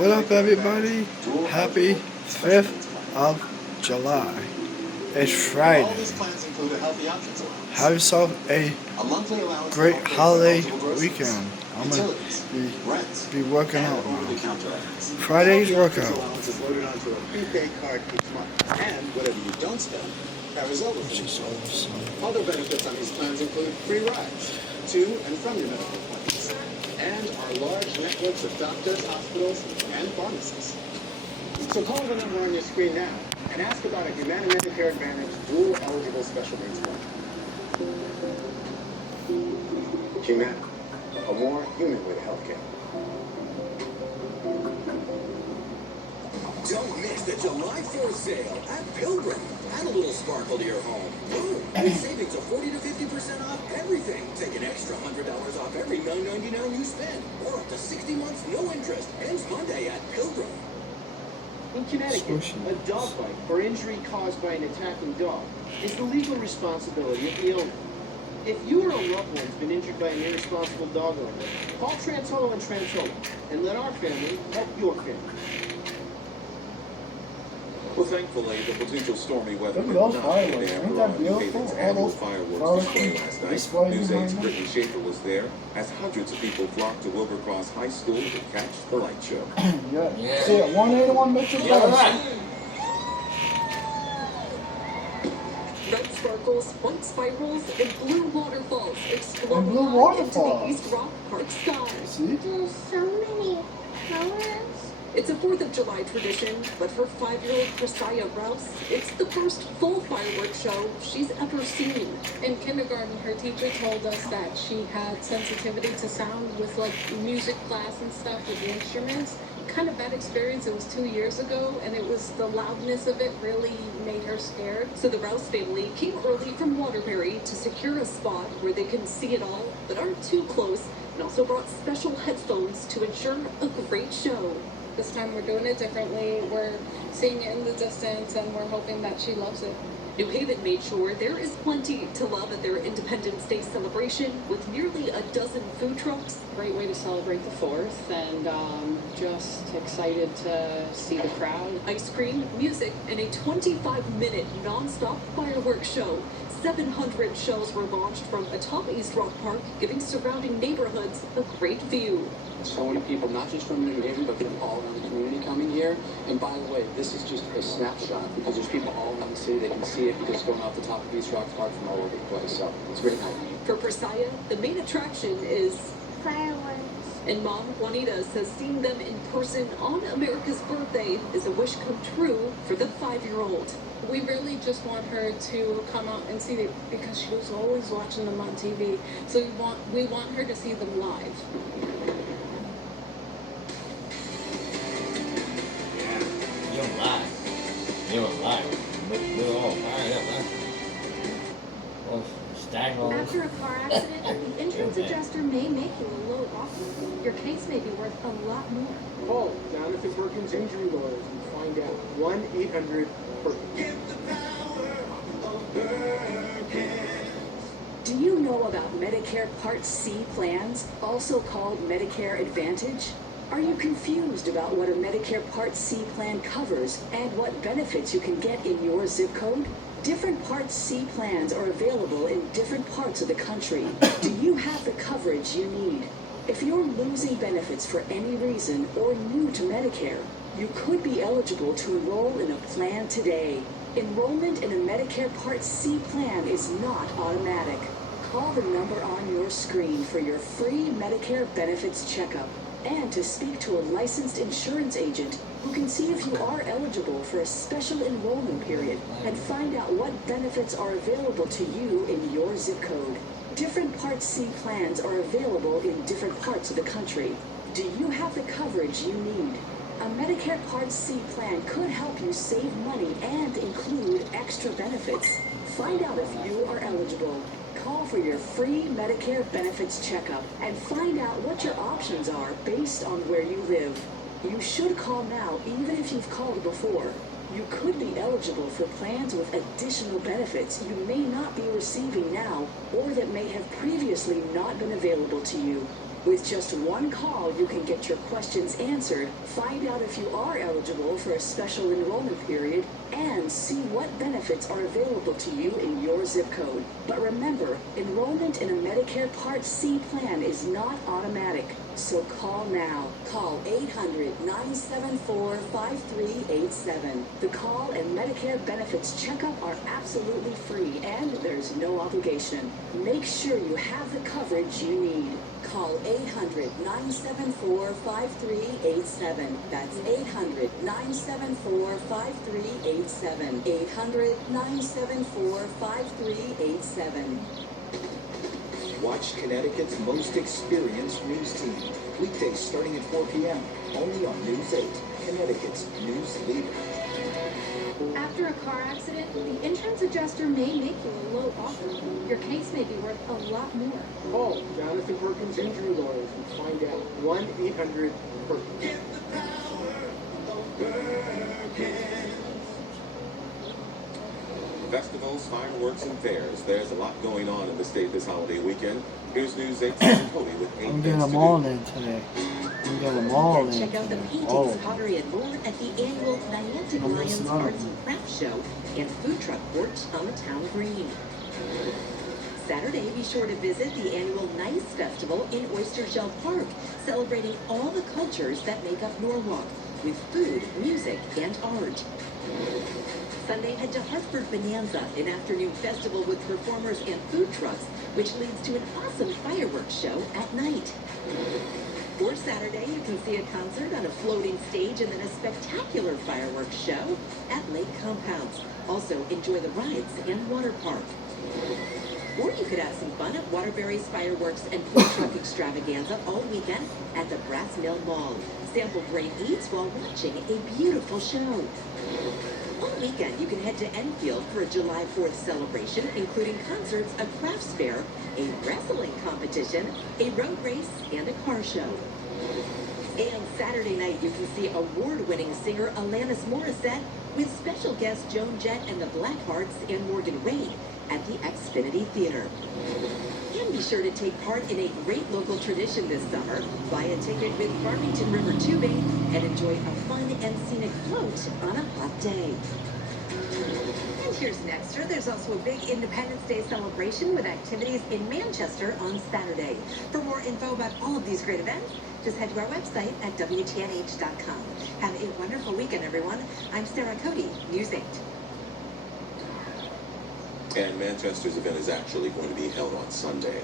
What up, everybody? Happy 5th of July. It's Friday. Have yourself a great holiday weekend. I'm going to be working out now. Friday's workout. And whatever you don't spend, carries over from you. Other benefits on these plans include free rides to and from your medical appointments, and our large networks of doctors, hospitals, and pharmacies. So call the number on your screen now and ask about a Humana Medicare Advantage dual eligible special rates plan. Humana, a more human way to healthcare. Don't miss the July 4th sale at Pilgrim. Add a little sparkle to your home. Boom! Savings of 40 to 50% off everything. Take an extra $100 off every $9.99 you spend. Or up to 60 months, no interest. Ends Monday at Pilgrim. In Connecticut, a dog bite or injury caused by an attacking dog is the legal responsibility of the owner. If you or a loved one's been injured by an irresponsible dog owner, call Trantolo and Trantolo and let our family help your family. Well, thankfully, the potential stormy weather Look at those fireworks. dampen Ain't that on beautiful? Haven's All annual those fireworks display fireworks last display night. News 8's behind them. Brittany Schaefer was there as hundreds of people flocked to Wilbercross High School to catch the light show. Yeah. See it, 181 Mitchell Place. Red sparkles, white spirals, and blue waterfalls explode And blue high into the waterfalls. East Rock Park sky. See? There's so many colors. It's a 4th of July tradition, but for 5-year-old Priscilla Rouse, it's the first full fireworks show she's ever seen. In kindergarten, her teacher told us that she had sensitivity to sound with like music class and stuff with the instruments. Kind of bad experience. It was 2 years ago, and it was the loudness of it really made her scared. So the Rouse family came early from Waterbury to secure a spot where they can see it all, but aren't too close, and also brought special headphones to ensure a great show. This time we're doing it differently. We're seeing it in the distance, and we're hoping that she loves it. New Haven made sure there is plenty to love at their Independence Day celebration with nearly a dozen food trucks. Great way to celebrate the 4th, and just excited to see the crowd. Ice cream, music, and a 25-minute non-stop fireworks show. 700 shells were launched from atop East Rock Park, giving surrounding neighborhoods a great view. So many people, not just from New Haven, but from all around the community coming here. And by the way, this is just a snapshot because there's people all around the city. They can see it because it's going off the top of East Rock Park from all over the place. So it's very nice. For Priscilla, the main attraction is Fireworks. and Mom Juanita says seeing them in person on America's birthday is a wish come true for the 5-year-old. We really just want her to come out and see it because she was always watching them on TV. So we want her to see them live. You don't lie. You don't lie. We're all fired up, huh? Well, stagger. After a car accident, the insurance adjuster may make you a little offer. Your case may be worth a lot more. Call Jonathan Perkins Injury Lawyers and find out. 1-800-PERKINS. Do you know about Medicare Part C plans, also called Medicare Advantage? Are you confused about what a Medicare Part C plan covers and what benefits you can get in your zip code? Different Part C plans are available in different parts of the country. Do you have the coverage you need? If you're losing benefits for any reason or new to Medicare, you could be eligible to enroll in a plan today. Enrollment in a Medicare Part C plan is not automatic. Call the number on your screen for your free Medicare benefits checkup and to speak to a licensed insurance agent who can see if you are eligible for a special enrollment period and find out what benefits are available to you in your zip code. Different Part C plans are available in different parts of the country. Do you have the coverage you need? A Medicare Part C plan could help you save money and include extra benefits. Find out if you are eligible. Call for your free Medicare benefits checkup and find out what your options are based on where you live. You should call now even if you've called before. You could be eligible for plans with additional benefits you may not be receiving now or that may have previously not been available to you. With just one call, you can get your questions answered, find out if you are eligible for a special enrollment period, and see what benefits are available to you in your zip code. But remember, enrollment in a Medicare Part C plan is not automatic. So call now. Call 800-974-5387. The call and Medicare benefits checkup are absolutely free and there's no obligation. Make sure you have the coverage you need. Call 800-974-5387. That's 800-974-5387. 800-974-5387. Watch Connecticut's most experienced news team. Weekdays starting at 4 p.m. Only on News 8, Connecticut's news leader. After a car accident, the insurance adjuster may make you a low offer. Your case may be worth a lot more. Call Jonathan Perkins Injury Lawyers and find out. 1-800-PERKINS. Get the power of Perkins. Festivals, fireworks, and fairs. There's a lot going on in the state this holiday weekend. Here's News 8 Cody with 8 I'm getting them all in today. I'm getting them all in Check out the today. paintings, pottery, and more at the annual Niantic I'm Lions missing out on Arts and Crafts Show and Food Truck Court on the town green. Saturday, be sure to visit the annual Nice Festival in Oyster Shell Park, celebrating all the cultures that make up Norwalk, with food, music, and art. Sunday, head to Hartford Bonanza, an afternoon festival with performers and food trucks, which leads to an awesome fireworks show at night. Or Saturday, you can see a concert on a floating stage and then a spectacular fireworks show at Lake Compounds. Also, enjoy the rides and water park. Or you could have some fun at Waterbury's Fireworks and Food Truck Extravaganza all weekend at the Brass Mill Mall. Sample great eats while watching a beautiful show. All weekend, you can head to Enfield for a July 4th celebration, including concerts, a crafts fair, a wrestling competition, a road race, and a car show. And Saturday night, you can see award-winning singer Alanis Morissette with special guests Joan Jett and the Blackhearts and Morgan Wade at the Xfinity Theater. And be sure to take part in a great local tradition this summer. Buy a ticket with Farmington River Tubing and enjoy a fun and scenic float on a hot day. And here's an extra. There's also a big Independence Day celebration with activities in Manchester on Saturday. For more info about all of these great events, just head to our website at WTNH.com. Have a wonderful weekend, everyone. I'm Sarah Cody, News 8. And Manchester's event is actually going to be held on Sunday.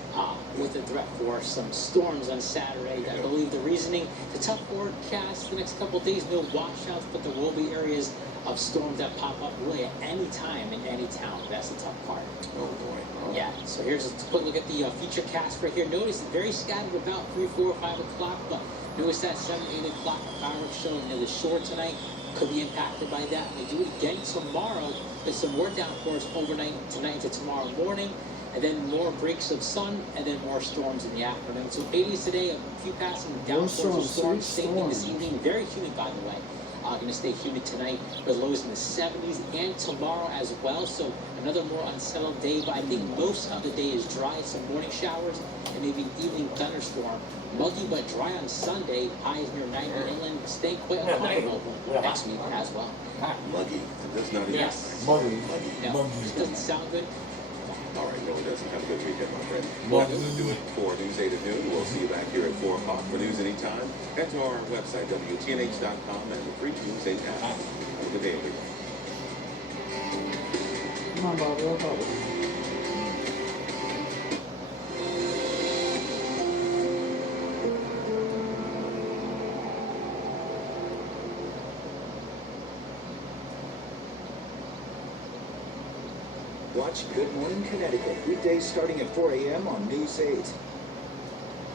With a threat for some storms on Saturday. I believe the reasoning, the tough forecast the next couple of days, no washouts, but there will be areas of storms that pop up really at any time in any town. That's the tough part. Oh boy. Yeah, so here's a quick look at the future cast right here. Notice it's very scattered about 3, 4, 5 o'clock, but notice that 7, 8 o'clock fireworks show near the shore tonight could be impacted by that. They do it again tomorrow. There's some more downpours overnight tonight into tomorrow morning, and then more breaks of sun, and then more storms in the afternoon. So 80s today, a few passing downpours or storms. Same thing this evening. Very humid, by the way. Going to stay humid tonight, with lows in the 70s, and tomorrow as well. So another more unsettled day, but I think most of the day is dry. Some morning showers and maybe an evening thunderstorm. Muggy but dry on Sunday. Highs near 90 inland. Staying quite uncomfortable next week as well. Muggy. That's not even. Yes. Muggy. Yeah. Doesn't sound good. All right, no, it doesn't. Have a good weekend, my friend. Well, that's going to do it for News 8 at noon. We'll see you back here at 4 o'clock for news anytime. Head to our website, WTNH.com, and the free News 8 app. Have a good day, everyone. Come on, Bobby, what's up? Watch Good Morning Connecticut, weekdays starting at 4 a.m. on News 8.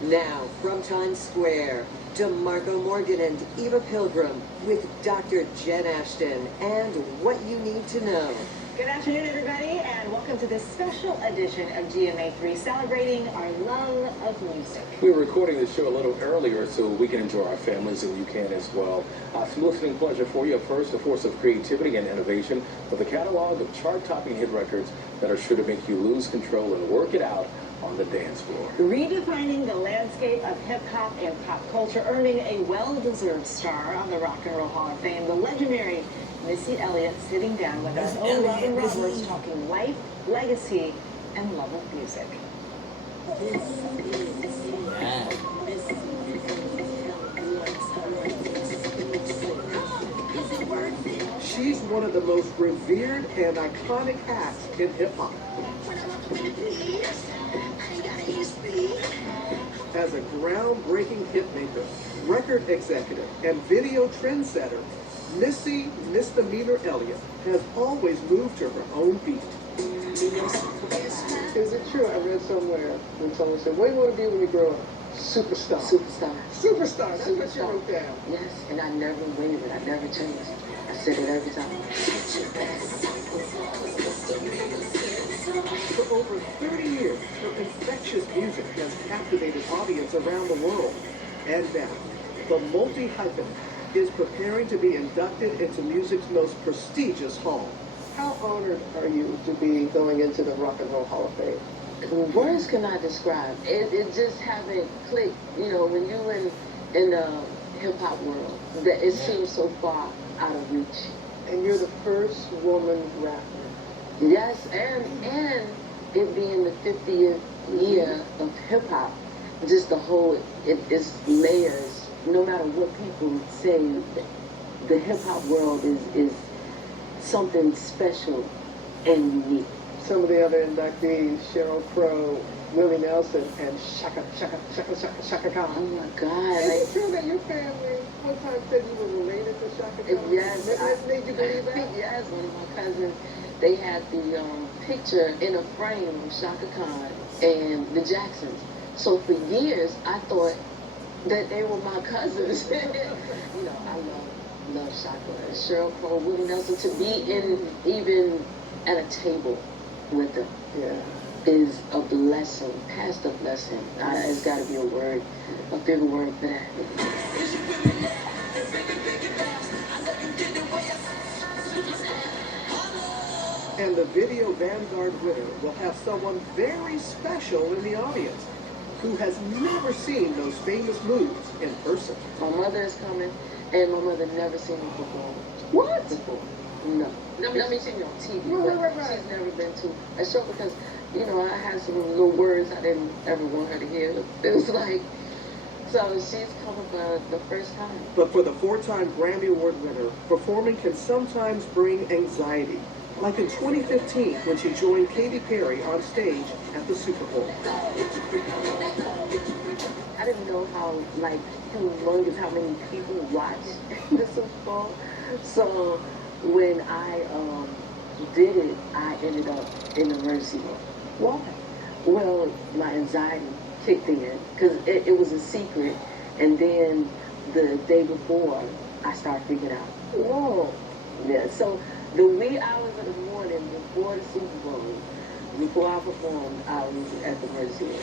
Now, from Times Square, DeMarco Morgan and Eva Pilgrim with Dr. Jen Ashton and What You Need to Know. Good afternoon, everybody, and welcome to this special edition of GMA3, celebrating our love of music. We were recording this show a little earlier so we can enjoy our families, and you can as well. Some listening pleasure for you. First, a force of creativity and innovation with a catalog of chart-topping hit records that are sure to make you lose control and work it out on the dance floor. Redefining the landscape of hip-hop and pop culture, earning a well-deserved star on the Rock and Roll Hall of Fame, the legendary Missy Elliott sitting down with our own Robin Roberts, talking life, legacy, and love of music. She's one of the most revered and iconic acts in hip-hop. As a groundbreaking hitmaker, record executive, and video trendsetter, Missy Misdemeanor Elliott has always moved to her own beat. Is it true? I read somewhere when someone said, what do you want to be when you grow up? Superstar. Superstar. Superstar. That's what you wrote down. Yes, and I never wavered. I never changed. I said it every time. For over 30 years, her infectious music has captivated audiences around the world. And now, the multi-hyphenate is preparing to be inducted into music's most prestigious hall. How honored are you to be going into the Rock and Roll Hall of Fame? Words cannot describe. It just haven't clicked. You know, when you're in the hip-hop world, that it seems so far out of reach. And you're the first woman rapper. Yes, and it being the 50th year of hip-hop, just the whole, it's layers. No matter what people say, the hip-hop world is something special and unique. Some of the other inductees, Sheryl Crow, Willie Nelson, and Shaka Khan. Oh my God. Is it true that your family one time said you were related to Shaka Khan? Yes. Made you believe that? Yes, one of my cousins, they had the picture in a frame of Shaka Khan and the Jacksons. So for years, I thought that they were my cousins. You know, I love Shaka. Sheryl Crow, Willie Nelson, to be even at a table with them is a blessing, past a blessing. It's got to be a bigger word for that. And the Video Vanguard winner will have someone very special in the audience who has never seen those famous moves in person. My mother is coming, and my mother never seen me perform. What? Before. No. I mean, she's on TV, but she's never been to a show because, you know, I had some little words I didn't ever want her to hear. It was like, so she's coming for the first time. But for the 4-time Grammy Award winner, performing can sometimes bring anxiety. Like in 2015 when she joined Katy Perry on stage at the Super Bowl. I didn't know how, like, humongous how many people watch the Super Bowl. So when I did it, I ended up in emergency room. Why? Well, my anxiety kicked in because it was a secret, and then the day before, I started freaking out. Whoa. Yeah, so the wee hours of the morning before the Super Bowl, before I performed, I was at the emergency room.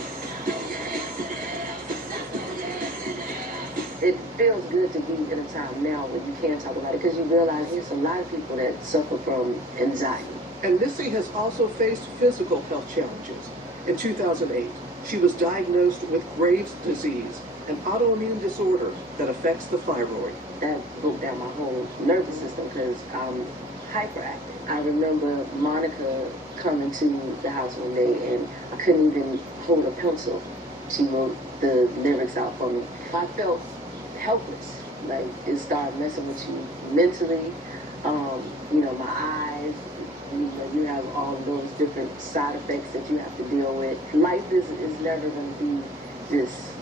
It feels good to be in a time now where you can talk about it because you realize there's a lot of people that suffer from anxiety. And Missy has also faced physical health challenges. In 2008, she was diagnosed with Graves' disease, an autoimmune disorder that affects the thyroid. That broke down my whole nervous system because I'm hyperactive. I remember Monica coming to the house one day and I couldn't even hold a pencil. She wrote the lyrics out for me. I felt helpless. Like, it started messing with you mentally. You know, my eyes, you have all of those different side effects that you have to deal with. Life is never going to be just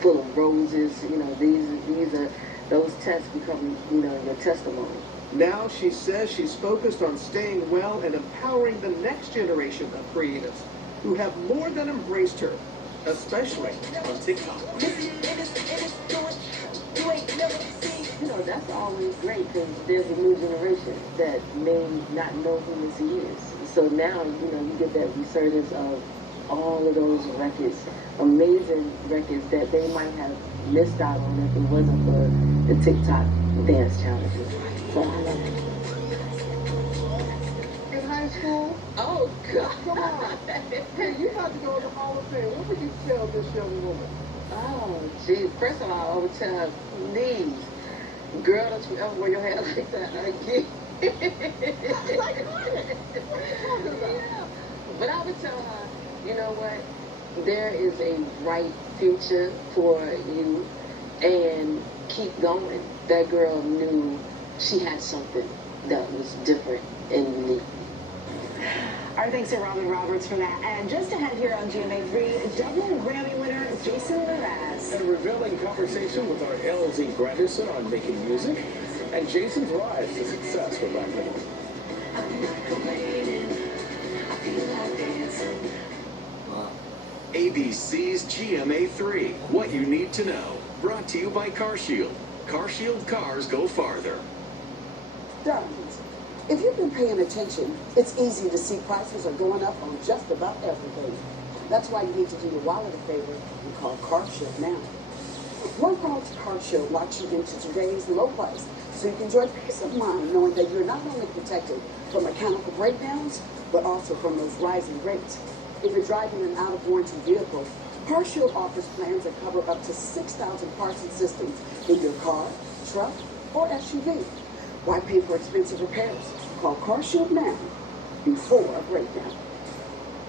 full of roses. You know, these are, those tests become, you know, your testimony. Now she says she's focused on staying well and empowering the next generation of creatives who have more than embraced her, especially on TikTok. You know, that's always great because there's a new generation that may not know who Missy is. So now, you know, you get that resurgence of all of those records, amazing records that they might have missed out on if it wasn't for the TikTok dance challenges. So I love it. In high school? Oh, Come on. Hey, you about to go in the Hall of Fame. What would you tell this young woman? Oh, geez. First of all, I would tell her, please, girl, don't you ever wear your hair like that again. Like Carmen. What are you talking about? Yeah. But I would tell her, you know what? There is a bright future for you, and keep going. That girl knew she had something that was different and unique. Our thanks to Robin Roberts for that. And just ahead here on GMA3, double Grammy winner Jason Mraz. A revealing conversation with our LZ Granderson on making music and Jason's rise to success for Black women. ABC's GMA3, what you need to know. Brought to you by CarShield. CarShield cars go farther. Darlings, if you've been paying attention, it's easy to see prices are going up on just about everything. That's why you need to do your wallet a favor and call CarShield now. One call to CarShield locks you into today's low price, so you can enjoy peace of mind knowing that you're not only protected from mechanical breakdowns, but also from those rising rates. If you're driving an out-of-warranty vehicle, CarShield offers plans that cover up to 6,000 parts and systems in your car, truck, or SUV. Why pay for expensive repairs? Call CarShield now before a breakdown.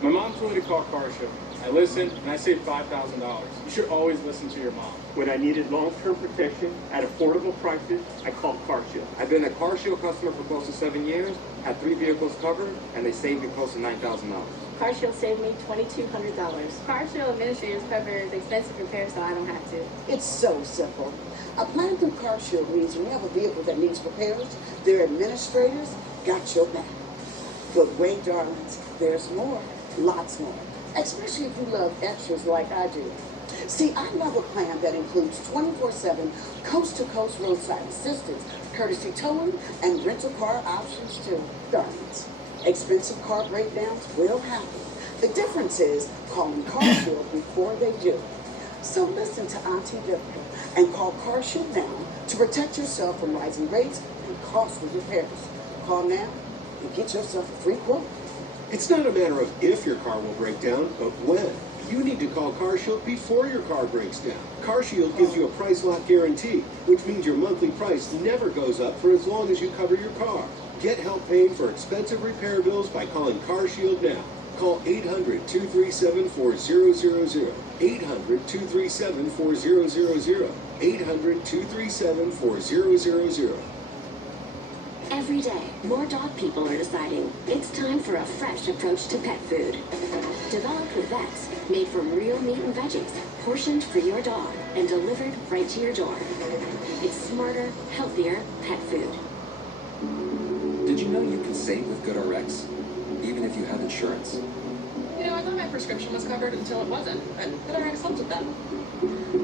My mom told me to call CarShield. I listened and I saved $5,000. You should always listen to your mom. When I needed long-term protection at affordable prices, I called CarShield. I've been a CarShield customer for close to 7 years, had 3 vehicles covered, and they saved me close to $9,000. CarShield saved me $2,200. CarShield administrators covers expensive repairs, so I don't have to. It's so simple. A plan through CarShield means when you have a vehicle that needs repairs, their administrators got your back. But wait, darlings, there's more, lots more. Especially if you love extras like I do. See, I love a plan that includes 24/7 coast-to-coast roadside assistance, courtesy towing, and rental car options too. Darlings, expensive car breakdowns will happen. The difference is calling CarShield before they do. So listen to Auntie Dipka and call CarShield now to protect yourself from rising rates and costly repairs. Call now and get yourself a free quote. It's not a matter of if your car will break down, but when. You need to call CarShield before your car breaks down. CarShield gives you a price lock guarantee, which means your monthly price never goes up for as long as you cover your car. Get help paying for expensive repair bills by calling CarShield now. Call 800-237-4000. 800-237-4000. 800-237-4000. Every day, more dog people are deciding it's time for a fresh approach to pet food. Developed with vets, made from real meat and veggies, portioned for your dog, and delivered right to your door. It's smarter, healthier pet food. Did you know you can save with GoodRx, even if you have insurance? You know, I thought my prescription was covered until it wasn't, but GoodRx helps with that.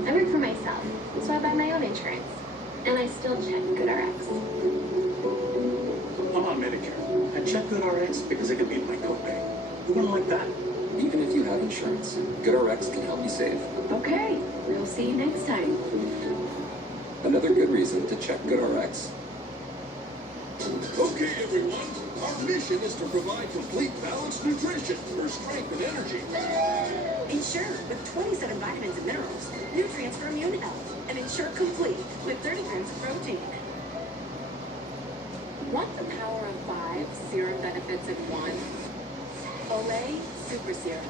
I work for myself, so I buy my own insurance. And I still check GoodRx. I'm on Medicare. I check GoodRx because it can beat my copay. Who wouldn't like that? Even if you have insurance, GoodRx can help you save. Okay, we'll see you next time. Another good reason to check GoodRx. Okay, everyone. Our mission is to provide complete balanced nutrition for strength and energy. Ensure with 27 vitamins and minerals, nutrients for immune health, and Ensure Complete with 30 grams of protein. Want the power of 5 serum benefits in one? Olay Super Serum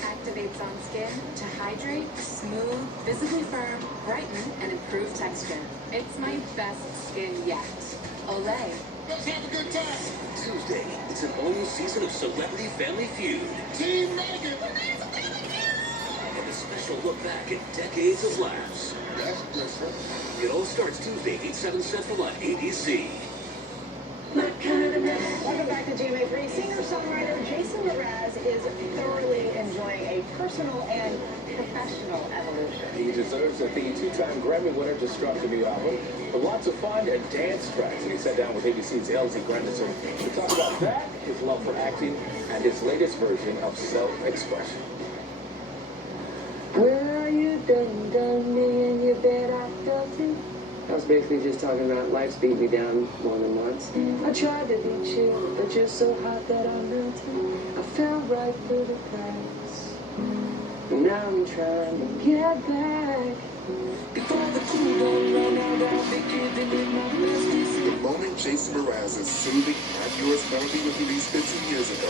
activates on skin to hydrate, smooth, visibly firm, brighten, and improve texture. It's my best skin yet. Olay. Let's have a good time. Tuesday, it's an all-new season of Celebrity Family Feud. Team Medical. And a special look back at decades of laughs. That's different. It all starts Tuesday, 8/7 Central on ABC. Welcome back to GMA3. Singer-songwriter Jason Mraz is thoroughly enjoying a personal and professional evolution. He deserves it. The two-time Grammy winner just dropped a new album with lots of fun and dance tracks. And he sat down with ABC's LZ Granderson to talk about that, his love for acting, and his latest version of self-expression. Well, you done me and you bet I felt it. I was basically just talking about life's beat me down more than once. I tried to be chill, but you're so hot that I'm melting. I fell right through the cracks. Now I'm trying to get back. Before the cool don't run out, I'll be giving it my best. The moment Jason Mraz's soothing "I'm Yours" melody was released 15 years ago,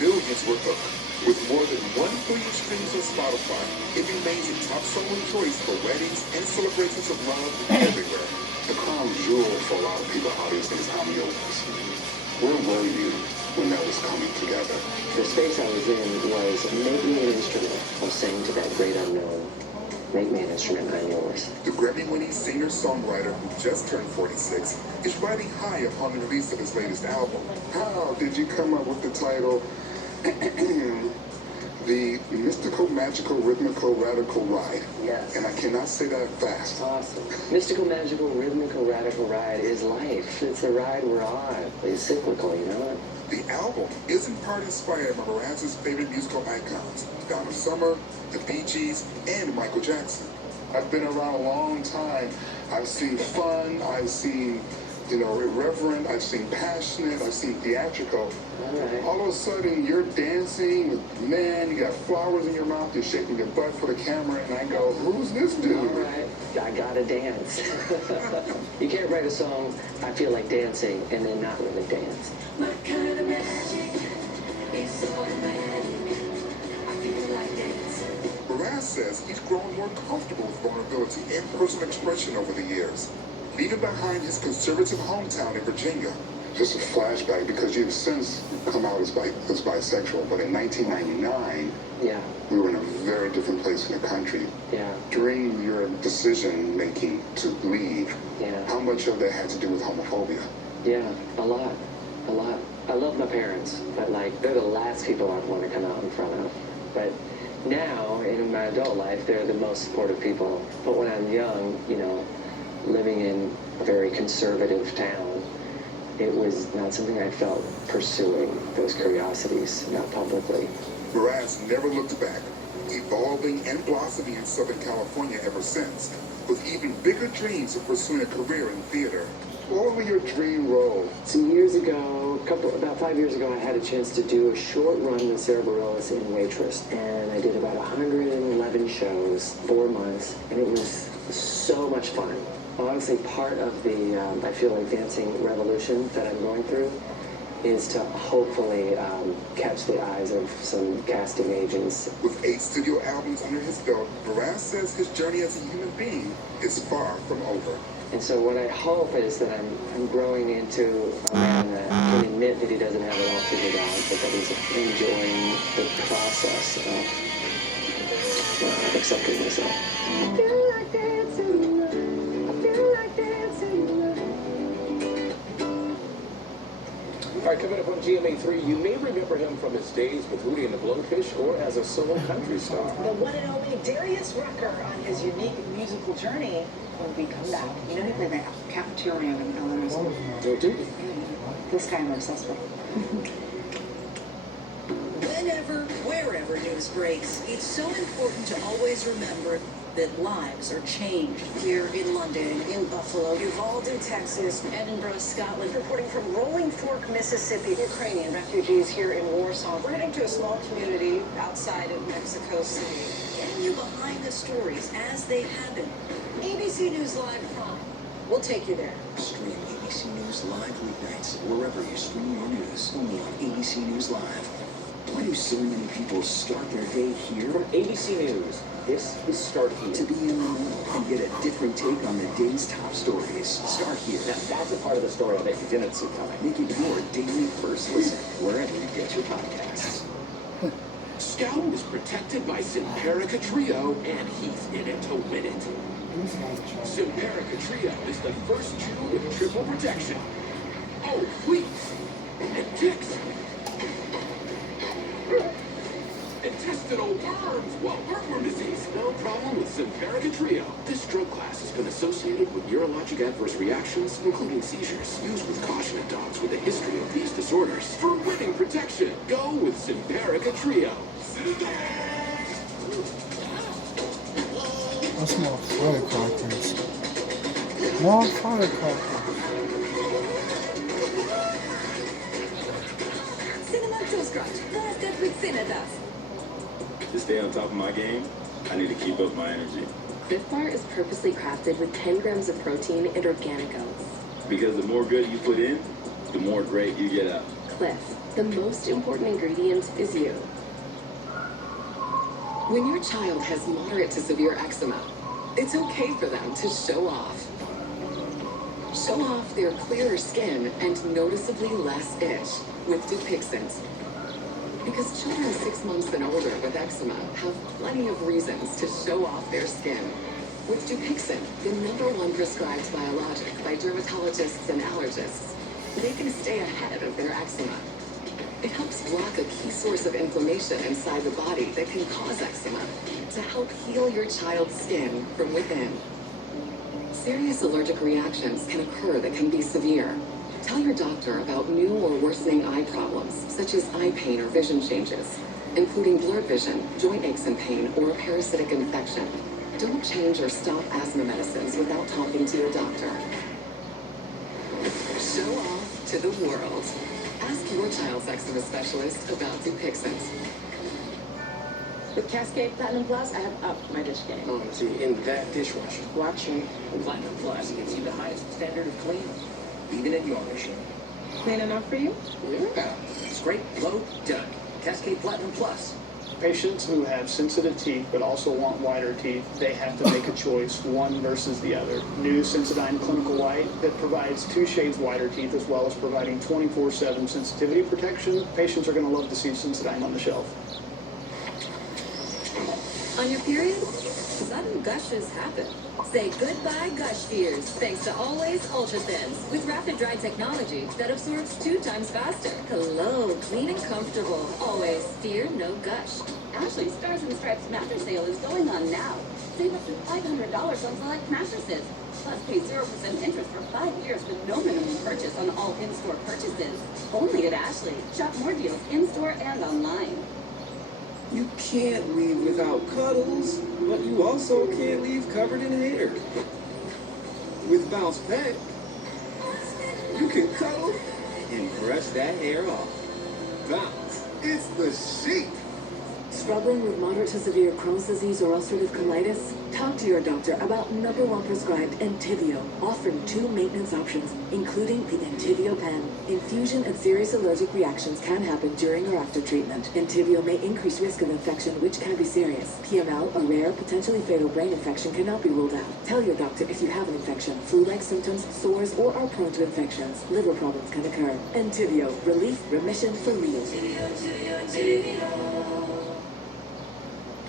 millions were hooked. With more than 1 billion streams on Spotify, it remains a top song choice for weddings and celebrations of love everywhere. The crown jewel for a lot of people, obviously, is I'm Yours. Where were you when that was coming together? The space I was in was make me an instrument. I'll sing to that great unknown. Make me an instrument, I'm yours. The Grammy-winning singer-songwriter who just turned 46 is riding high upon the release of his latest album. How did you come up with the title, The Mystical, Magical, Rhythmical, Radical Ride? Yes. And I cannot say that fast. Awesome. Mystical, magical, rhythmical, radical ride is life. It's the ride we're on. It's cyclical, you know? The album is in part inspired by Mraz's favorite musical icons, Donna Summer, the Bee Gees, and Michael Jackson. I've been around a long time. I've seen fun, I've seen, irreverent, I've seen passionate, I've seen theatrical. All of a sudden, you're dancing with men, you got flowers in your mouth, you're shaking your butt for the camera, and I go, who's this dude? All right, I gotta dance. You can't write a song, I feel like dancing, and then not really dance. My kind of magic is automatic. I feel like dancing. Mraz says he's grown more comfortable with vulnerability and personal expression over the years, leaving behind his conservative hometown in Virginia. Just a flashback, because you've since come out as bisexual, but in 1999, we were in a very different place in the country. During your decision-making to leave, how much of that had to do with homophobia? Yeah, a lot. I love my parents, but they're the last people I'd want to come out in front of. But now, in my adult life, they're the most supportive people. But when I'm young, living in a very conservative town, it was not something I felt pursuing, those curiosities, not publicly. Mraz never looked back, evolving and blossoming in Southern California ever since, with even bigger dreams of pursuing a career in theater. What was your dream role? Some years ago, about 5 years ago, I had a chance to do a short run with Sarah Bareilles in Waitress, and I did about 111 shows, 4 months, and it was so much fun. Honestly, part of the, I feel like, dancing revolution that I'm going through is to hopefully catch the eyes of some casting agents. With 8 studio albums under his belt, Mraz says his journey as a human being is far from over. And so what I hope is that I'm growing into a man that can admit that he doesn't have it all figured out, but that he's enjoying the process of accepting myself. I feel like dancing. All right, coming up on GMA3, you may remember him from his days with Hootie and the Blowfish or as a solo country star. The one and only Darius Rucker on his unique musical journey when we come back. You know, he played the cafeteria in elementary school. Oh, did he? This guy I'm obsessed with. Whenever, wherever news breaks, it's so important to always remember that lives are changed. Here in London, in Buffalo, Uvalde, Texas, Edinburgh, Scotland. Reporting from Rolling Fork, Mississippi, Ukrainian refugees here in Warsaw. We're heading to a small community outside of Mexico City. Getting you behind the stories as they happen. ABC News Live Prime. We'll take you there. Stream ABC News Live weeknights wherever you stream your news. Only on ABC News Live. Why do so many people start their day here? From ABC News, this is Start Here. To be in the know and get a different take on the day's top stories. Start Here. Now, that's a part of the story that you didn't see coming. Make it your daily first listen, wherever you get your podcasts. Scout is protected by Simparica Trio, and he's in it to win it. Simparica Trio is the first chew with triple protection. Oh, fleas and ticks. Intestinal worms, well, wormworm disease. No problem with Simparica Trio. This drug class has been associated with neurologic adverse reactions, including seizures. Used with caution in dogs with a history of these disorders. For winning protection, go with Simparica Trio. That's more credit card things. More firecrackers. Cinnamon Toast Crunch, blasted with Cinnadust. To stay on top of my game, I need to keep up my energy. Biff Bar is purposely crafted with 10 grams of protein and organic oats. Because the more good you put in, the more great you get out. Cliff, the most important ingredient is you. When your child has moderate to severe eczema, it's okay for them to show off. Show off their clearer skin and noticeably less itch with Dupixent. Because children 6 months and older with eczema have plenty of reasons to show off their skin. With Dupixent, the #1 prescribed biologic by dermatologists and allergists, they can stay ahead of their eczema. It helps block a key source of inflammation inside the body that can cause eczema to help heal your child's skin from within. Serious allergic reactions can occur that can be severe. Tell your doctor about new or worsening eye problems, such as eye pain or vision changes, including blurred vision, joint aches and pain, or a parasitic infection. Don't change or stop asthma medicines without talking to your doctor. Show off to the world. Ask your child's eczema specialist about Dupixent. With Cascade Platinum Plus, I have upped my dish game. Oh, see, in that dishwasher. Watching. Platinum Plus gives you the highest standard of clean, even in your machine. Clean enough for you? Yeah. Scrape, load, done. Cascade Platinum Plus. Patients who have sensitive teeth but also want whiter teeth, they have to make a choice, one versus the other. New Sensodyne Clinical White that provides 2 shades whiter teeth as well as providing 24/7 sensitivity protection. Patients are going to love to see Sensodyne on the shelf. On your period, sudden gushes happen. Say goodbye gush fears thanks to Always Ultra Thins with rapid dry technology that absorbs 2 times faster. Hello, clean and comfortable. Always fear no gush. Ashley's Stars and Stripes mattress sale is going on now. Save up to $500 on select mattresses. Plus pay 0% interest for 5 years with no minimum purchase on all in-store purchases. Only at Ashley. Shop more deals in-store and online. You can't leave without cuddles, but you also can't leave covered in hair. With Bounce Pet, you can cuddle and brush that hair off. Bounce, it's the sheep. Struggling with moderate to severe Crohn's disease or ulcerative colitis? Talk to your doctor about #1 prescribed Entyvio, offering 2 maintenance options, including the Entyvio pen. Infusion and serious allergic reactions can happen during or after treatment. Entyvio may increase risk of infection, which can be serious. PML, a rare, potentially fatal brain infection, cannot be ruled out. Tell your doctor if you have an infection, flu-like symptoms, sores, or are prone to infections. Liver problems can occur. Entyvio, relief, remission for real.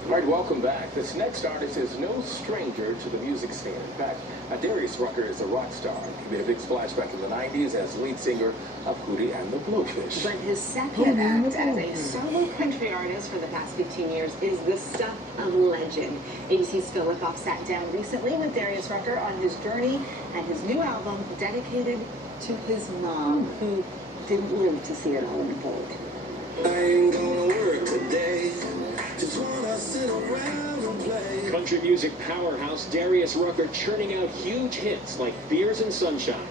All right, welcome back. This next artist is no stranger to the music scene. In fact, Darius Rucker is a rock star. He made a big splash back in the 90s as lead singer of Hootie and the Blowfish. But his second act as a solo country artist for the past 15 years is the stuff of legend. ABC's Phil Wickoff sat down recently with Darius Rucker on his journey and his new album dedicated to his mom, who didn't live to see it all unfold. I ain't gonna work today. Just wanna sit around and play. Country music powerhouse Darius Rucker churning out huge hits like Beers and Sunshine.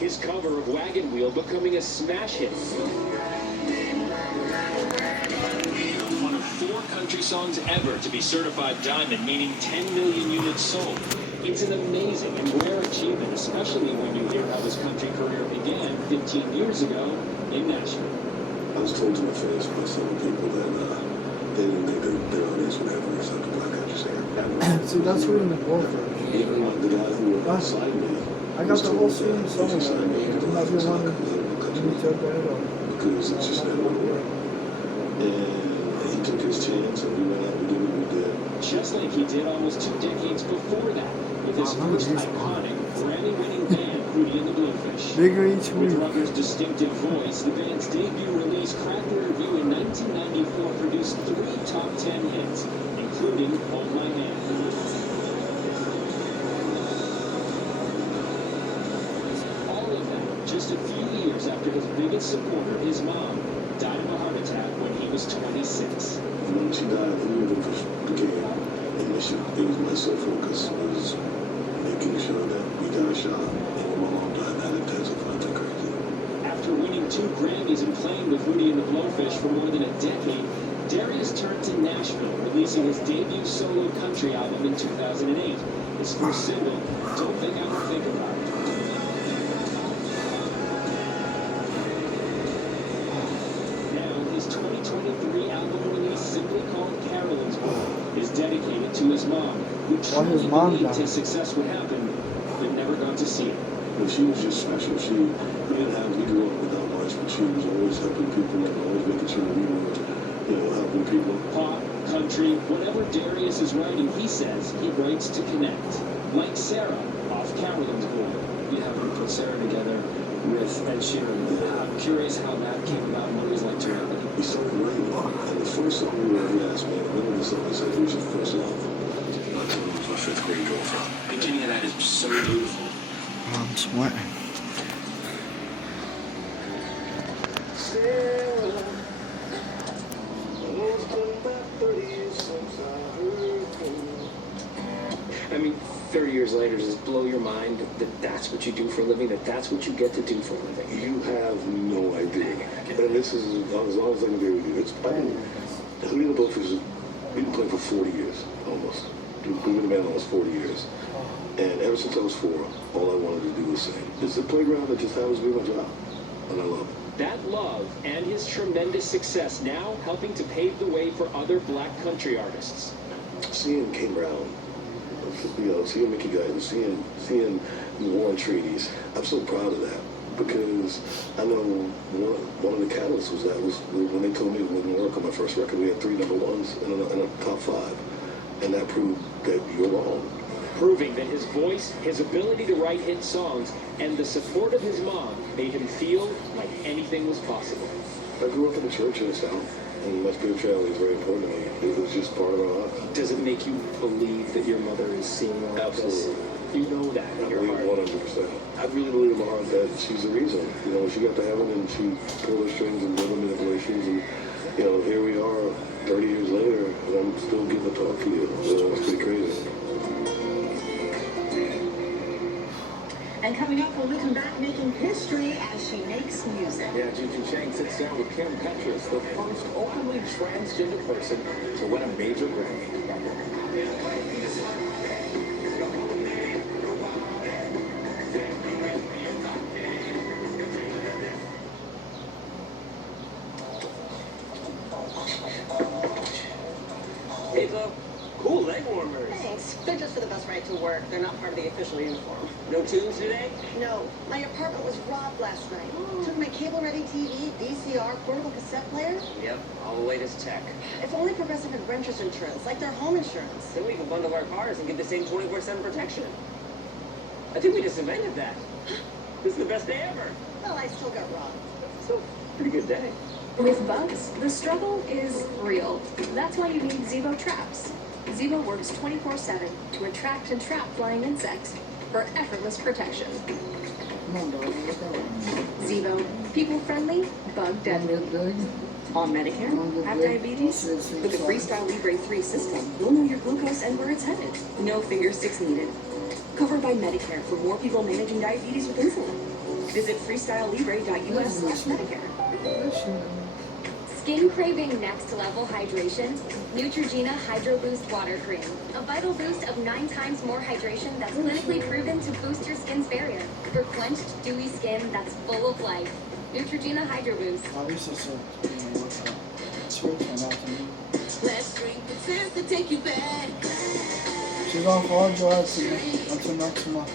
His cover of Wagon Wheel becoming a smash hit. One of 4 country songs ever to be certified diamond, meaning 10 million units sold. It's an amazing and rare achievement, especially when you hear how his country career began 15 years ago in Nashville. I was told to my face by some people that they didn't think their audience would ever accept a black country singer. See, that's who in the both Even the guy who signed me. I got the whole scene somewhere. I'm not the one who took that off. Because it's just never worked. And he took his chance and we went out and did what we did. Just like he did almost 2 decades before that, with his first iconic Grammy-winning band, Hootie and the Blowfish. Bigger each With week. Rucker's distinctive voice, the band's debut release, Cracked the Review in 1994, produced 3 top 10 hits, including Hold My Hand. All of that just a few years after his biggest supporter, his mom, died of a heart attack when he was 26. And when she died, the music just became mission. It was my sole focus. It was making sure that we got a shot. And my mom died that intensified crazy. After winning 2 Grammys and playing with Hootie and the Blowfish for more than a decade, Darius turned to Nashville, releasing his debut solo country album in 2008. His first single, Don't Think I Don't Think About It. Now, his 2023 album release, simply called Carolyn's World, is dedicated to his mom, who truly believed his success would happen, but never got to see it. But she was just special. We grew up without much, but she was always helping people and always making sure we were, helping people. Pop, country, whatever Darius is writing, he says he writes to connect. Like Sarah off Carolyn's World. You haven't put Sarah together with Ed Sheeran. I'm curious how that came about and what it was like to work with him. We started writing, and the first song we wrote, he asked me, in the middle of the song, I said, "Who's your first love?" And I told him it was my 5th grade girlfriend. The beginning of that is so beautiful. I'm sweating. I mean, 30 years later, does it blow your mind that that's what you do for a living, that that's what you get to do for a living? You have no idea. And this is as long as I can be with you. It's Hootie and the Blowfish, we've been playing for 40 years, almost. We've been in the band almost 40 years. And ever since I was 4, all I wanted to do was sing. It's a playground that just happens to be my job. And I love it. That love and his tremendous success now helping to pave the way for other black country artists. Seeing Kane Brown, seeing Mickey Guyton, seeing Warren Treaties, I'm so proud of that because I know one of the catalysts was when they told me it wouldn't work on my first record. We had 3 number ones in a top 5, and that proved that you're wrong. Proving that his voice, his ability to write hit songs, and the support of his mom made him feel like anything was possible. I grew up in a church in the South, and my spirituality is very important to me. It was just part of our life. Does it make you believe that your mother is seeing all of this? You know that in your heart. 100%. I really believe in my heart that she's the reason. She got to heaven and she pulled her strings and did the manipulations, and here we are 30 years later, and I'm still getting to talk to you. It's pretty crazy. And coming up, when we come back, making history as she makes music. Yeah, Juju Chang sits down with Kim Petras, the first openly transgender person to win a major Grammy. Hey, Bo. Cool leg warmers. Thanks. They're just for the bus ride to work. They're not part of the official uniform. No tunes today? No. My apartment was robbed last night. Took my cable-ready TV, VCR, portable cassette player. Yep, all the latest tech. If only Progressive had renter's insurance, like their home insurance. Then we can bundle our cars and get the same 24/7 protection. I think we just invented that. This is the best day ever. Well, I still got robbed. So, pretty good day. With bugs, the struggle is real. That's why you need Zevo traps. Zevo works 24/7 to attract and trap flying insects for effortless protection. Zevo, people-friendly, bug-deadly. On Medicare, have diabetes? With the Freestyle Libre 3 system, you'll know your glucose and where it's headed. No figure 6 needed. Covered by Medicare for more people managing diabetes with insulin. Visit freestylelibre.us/Medicare. Skin craving next level hydration? Neutrogena Hydro Boost Water Cream. A vital boost of 9 times more hydration that's clinically proven to boost your skin's barrier for quenched, dewy skin that's full of life. Neutrogena Hydro Boost. Let's drink the chance to take you back. She's on hard drive until next month.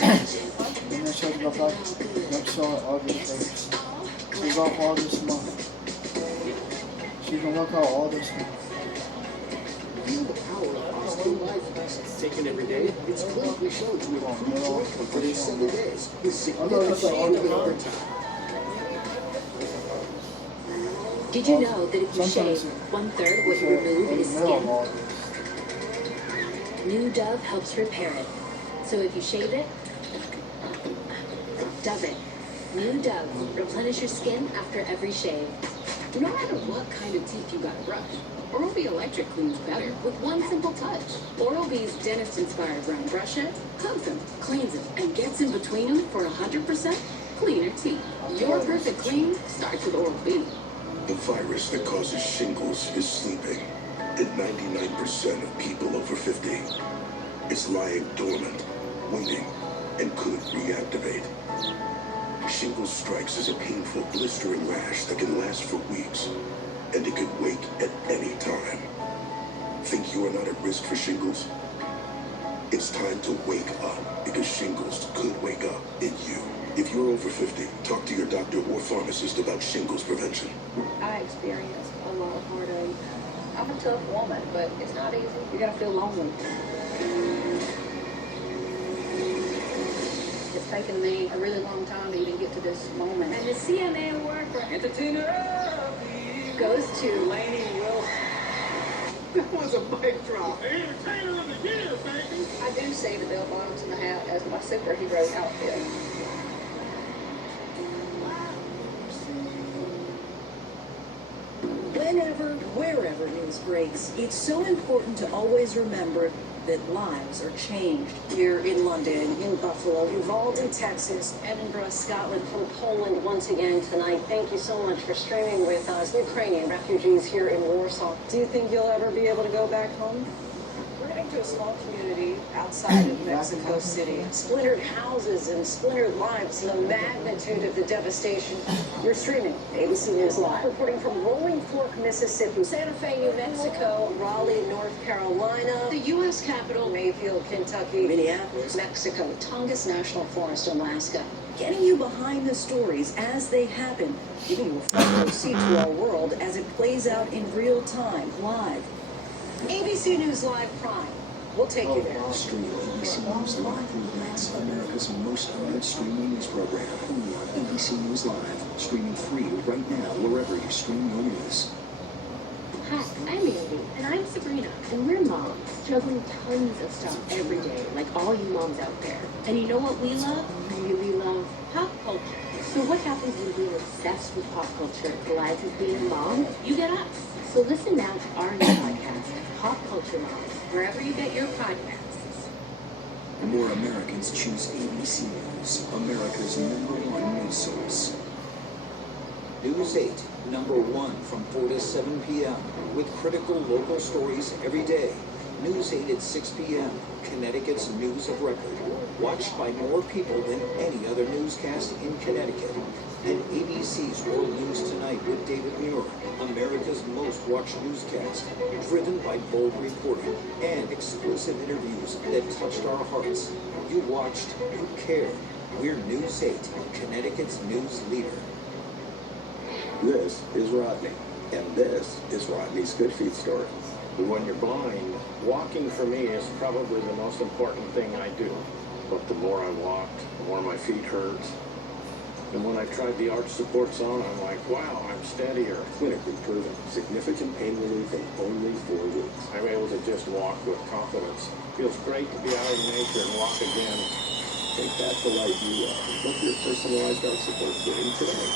And then she'll go back next August. She's off all this month. She's gonna work out all this month. Feel the power of Oscar Life Essence taken every day. It's clinically shown to improve joint comfort in 7 days with significant over time. Did you know that if you shave, 1/3 of what you remove is skin? New Dove helps repair it. So if you shave it, does it. New Dove, replenish your skin after every shave. No matter what kind of teeth you gotta brush, Oral-B Electric cleans better with one simple touch. Oral-B's dentist-inspired round brush head hugs them, cleans them, and gets in between them for 100% cleaner teeth. Your perfect clean starts with Oral-B. The virus that causes shingles is sleeping. And 99% of people over 50 is lying dormant, waiting, and could reactivate. Shingles strikes as a painful, blistering rash that can last for weeks, and it could wake at any time. Think you are not at risk for shingles? It's time to wake up, because shingles could wake up in you. If you're over 50, talk to your doctor or pharmacist about shingles prevention. I experienced a lot of heartache. I'm a tough woman, but it's not easy. You gotta feel lonely. It's taken me a really long time to even get to this moment. And the CMA Award for Entertainer goes to Lainey Wilson. That was a mic drop. Entertainer of the Year, baby! I do see the bell bottoms and the hat as my superhero outfit. Whenever, wherever news breaks, it's so important to always remember that lives are changed. Here in London, in Buffalo, Uvalde, Texas, Edinburgh, Scotland, from Poland once again tonight. Thank you so much for streaming with us. Ukrainian refugees here in Warsaw. Do you think you'll ever be able to go back home? we're heading to a small community outside of Mexico City. Splintered houses and splintered lives. The magnitude of the devastation. You're streaming ABC News Live. Reporting from Rolling Fork, Mississippi, Santa Fe, New Mexico, Raleigh, North Carolina, the U.S. Capitol, Mayfield, Kentucky, Minneapolis, Mexico, Tongass National Forest, Alaska. Getting you behind the stories as they happen, giving you a front row seat to our world as it plays out in real time, live. ABC News Live Prime. We'll take you there. Stream ABC News Live reunites America's most heard streaming news program. Only on ABC News Live. Streaming free right now wherever you stream your news. Hi, I'm Andy. And I'm Sabrina. And we're moms, juggling tons of stuff every day, like all you moms out there. And you know what we love? We love pop culture. So what happens when being obsessed with pop culture collides with being a mom? You get us. So listen now to our new podcast, Pop Culture Moms, wherever you get your podcasts. More Americans choose ABC News, America's #1 news source. News 8, #1 from 4 to 7 p.m. with critical local stories every day. News 8 at 6 p.m., Connecticut's news of record. Watched by more people than any other newscast in Connecticut. And ABC's World News Tonight with David Muir, America's most watched newscast, driven by bold reporting and exclusive interviews that touched our hearts. You watched, you cared. We're News 8, Connecticut's news leader. This is Rodney, and this is Rodney's Good Feet story. When you're blind, walking for me is probably the most important thing I do. But the more I walked, the more my feet hurt. And when I tried the arch support zone, I'm like, wow, I'm steadier. Clinically proven. Significant pain relief in only 4 weeks. I'm able to just walk with confidence. Feels great to be out in nature and walk again. Take back the life you love. Look your personalized arch support fitting today.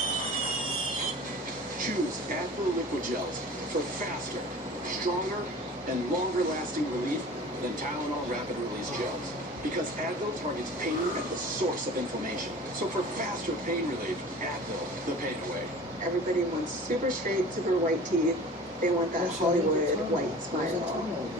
Choose Advil Liquid Gels for faster, stronger, and longer-lasting relief than Tylenol Rapid Release Gels. Because Advil targets pain at the source of inflammation. So for faster pain relief, Advil, the pain away. Everybody wants super straight, super white teeth. They want that Hollywood white smile.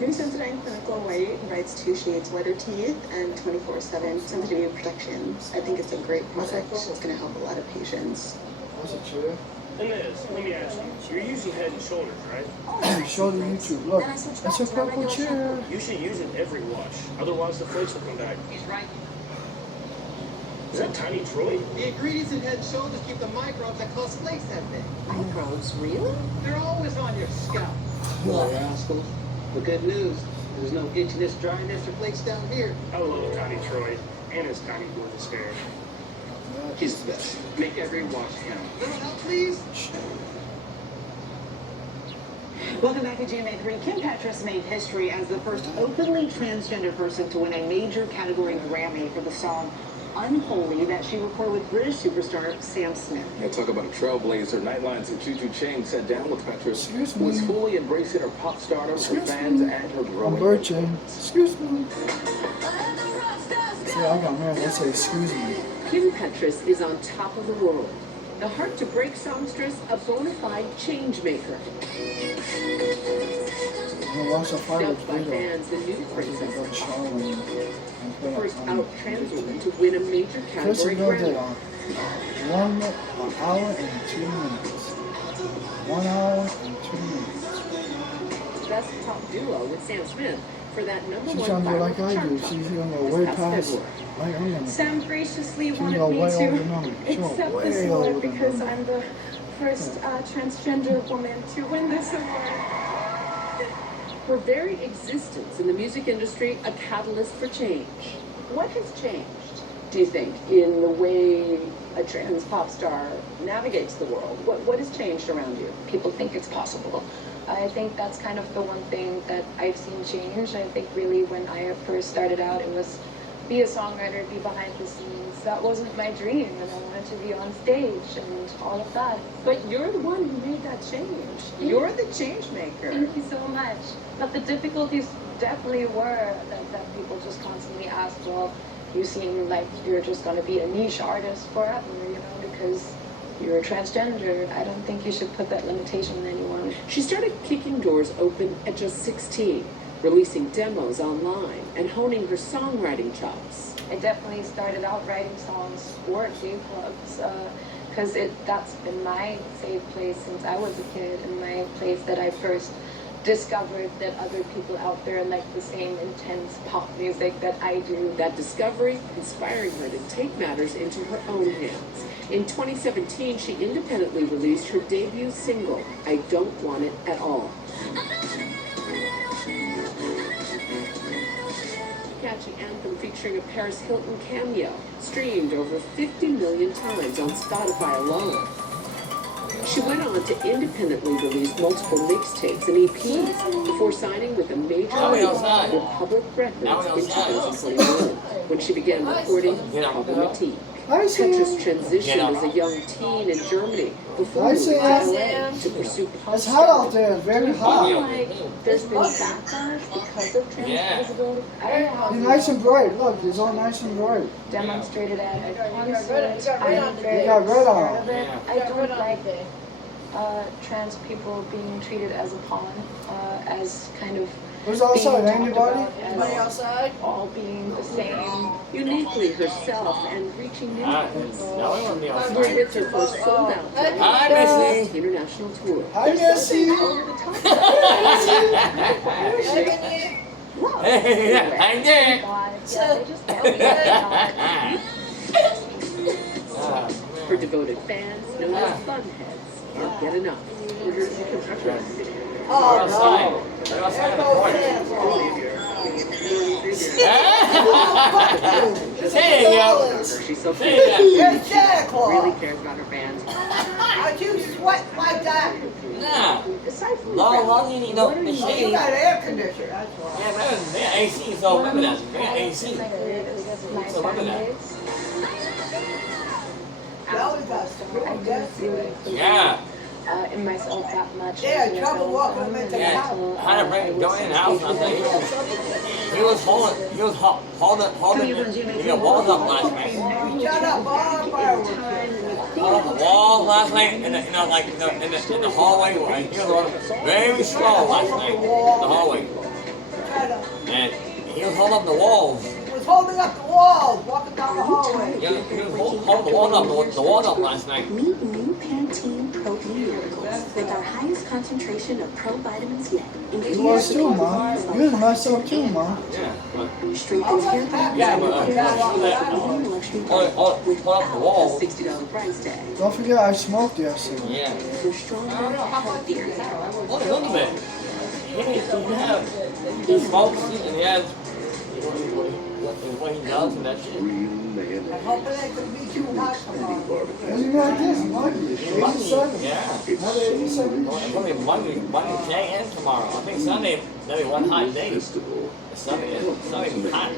New Sensodyne Clinical White provides 2 shades whiter teeth and 24/7 sensitivity protection. I think it's a great product. It's going to help a lot of patients. Was it true? And Liz, let me ask you, you're using Head & Shoulders, right? Show the YouTube. Look, that's a purple chair. You should use it every wash, otherwise the flakes will come back. He's right. Is that Tiny Troy? The ingredients in Head & Shoulders keep the microbes that cause flakes that big. Microbes, really? They're always on your scalp. What? Rascals. The good news, there's no itchiness, dryness, or flakes down here. I love Tiny Troy and his tiny gorgeous hair. He's the best. Make every wash count. Little help, please. Welcome back to GMA3. Kim Petras made history as the first openly transgender person to win a major category Grammy for the song Unholy that she recorded with British superstar Sam Smith. Yeah, talk about a trailblazer. Nightlines and Choo Choo Chang sat down with Petrus, Excuse who was me. fully embracing her pop stardom, her Excuse fans, me. and her I'm growing. birching. Excuse me. See, I got married. I say excuse me. Kim Petras is on top of the world. The Hard to Break songstress, a bona fide change maker. I watched a fight with Dubbed by Vito. fans the new princess, Got Charlie and put first up out trans woman to win a major Chris category Girl did Grammy. 1 hour and 2 minutes. 1 hour and 2 minutes. Best pop duo with Sam Smith for that number She's one trying to do viral like I chart do. top She's gonna go this way past past. February. Like I'm gonna. Sam graciously She's wanted gonna me way over to number. She's gonna accept way this over award number. because I'm the first transgender woman to win this award. Her very existence in the music industry, a catalyst for change. What has changed, do you think, in the way a trans pop star navigates the world? What has changed around you? People think it's possible. I think that's kind of the one thing that I've seen change. I think really when I first started out, it was be a songwriter, be behind the scenes. That wasn't my dream, and I wanted to be on stage and all of that. But you're the one who made that change. You're the change maker. Thank you so much. But the difficulties definitely were that people just constantly asked, well, you seem like you're just going to be a niche artist forever, you know, because you're transgender. I don't think you should put that limitation on anyone. She started kicking doors open at just 16, releasing demos online and honing her songwriting chops. I definitely started out writing songs for gay clubs because that's been my safe place since I was a kid, and my place that I first discovered that other people out there like the same intense pop music that I do. That discovery inspiring her to take matters into her own hands. In 2017, she independently released her debut single, I Don't Want It At All. Catchy anthem featuring a Paris Hilton cameo, streamed over 50 million times on Spotify alone. She went on to independently release multiple mixtapes and EPs before signing with a major label, Republic Records, in 2021, when she began recording Problematique. Petras transitioned as a young teen in Germany before moving to LA to pursue pop It's hot out there. It's very hot. There's been backlash because of trans visibility. He's nice and bright. Look, he's all nice and bright. Demonstrated at a concert. He got red on. I don't like trans people being treated as a pawn, as kind of Who's outside? being talked Anybody? about as Anybody outside? all being the same. uniquely herself and reaching new heights. No, we won't be outside. We're with her first sold out Hi, Missy. international tour. Hi, Missy. Hey, I'm there. Her devoted fans, known as Bunheads, can't get enough. We're outside. We're outside in the corner. There you go. She's so There you go. You're Santa Claus. Really cares about her fans. Are you sweat like that? Nah. Aside from Long, you know, the Oh, you shade. got air conditioner, that's why. Yeah, man, they got AC, so remember that. They got AC. So remember that. Joey got some good. Yeah. In myself that much. Yeah, trouble walking them into the Yeah, house. had to bring going in the house. I think he was holding the walls up last night. Shut up, all fireworks. On the walls last night, in the hallway. He was very slow last night in the hallway, and he was holding up the walls. He was holding up the walls, walking down the hallway. Yeah, he was holding the walls up last night. Meet new Pantene Protein Miracles with our highest concentration of pro vitamins yet. You was too, Mom. You was messed up too, Mom. Yeah, but Strengthens hair growth. yeah, hold up the walls. $60 price tag. Don't forget I smoked yesterday. Yeah. For stronger, healthier hair. Only a little bit. He smokes and he has what he does and that shit. I'm hoping it could be too hot tomorrow. Wasn't like this, Monday. 87. Yeah. Another 87. It's gonna be Monday, today and tomorrow. I think Sunday, that'll be one hot day. Sunday is hot.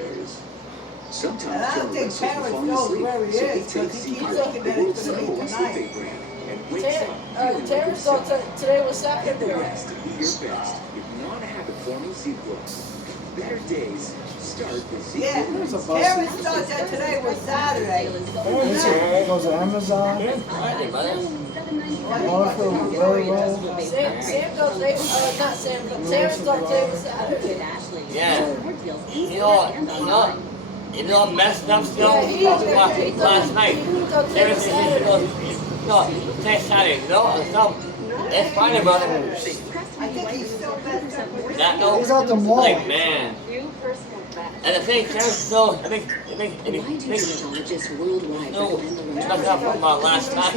Sometimes And I don't think terrorists are Terrence falling knows asleep, where he so they is, take because he keeps secret looking that it's going to be sleep aid tonight. brand and wakes up feeling like Terrence yourself. thought today was At the Saturday. best, to be your best, if not a habit-forming sequence. Better days start with Yeah, sequence. Terrence thought that today was Saturday. It goes to Amazon. Martha very well. Sam thought today, not Sam, but Terrence thought today was Saturday. Yeah. You know, I'm messed up still. Yeah, he thought Last night. today was Saturday. No, today's Saturday. No, it's Friday, brother. I think he's still messed up with That no. He's at the mall. Like, man. And the thing, Terrence still, I think, Why do dermatologists worldwide no, recommend the that's up from last night.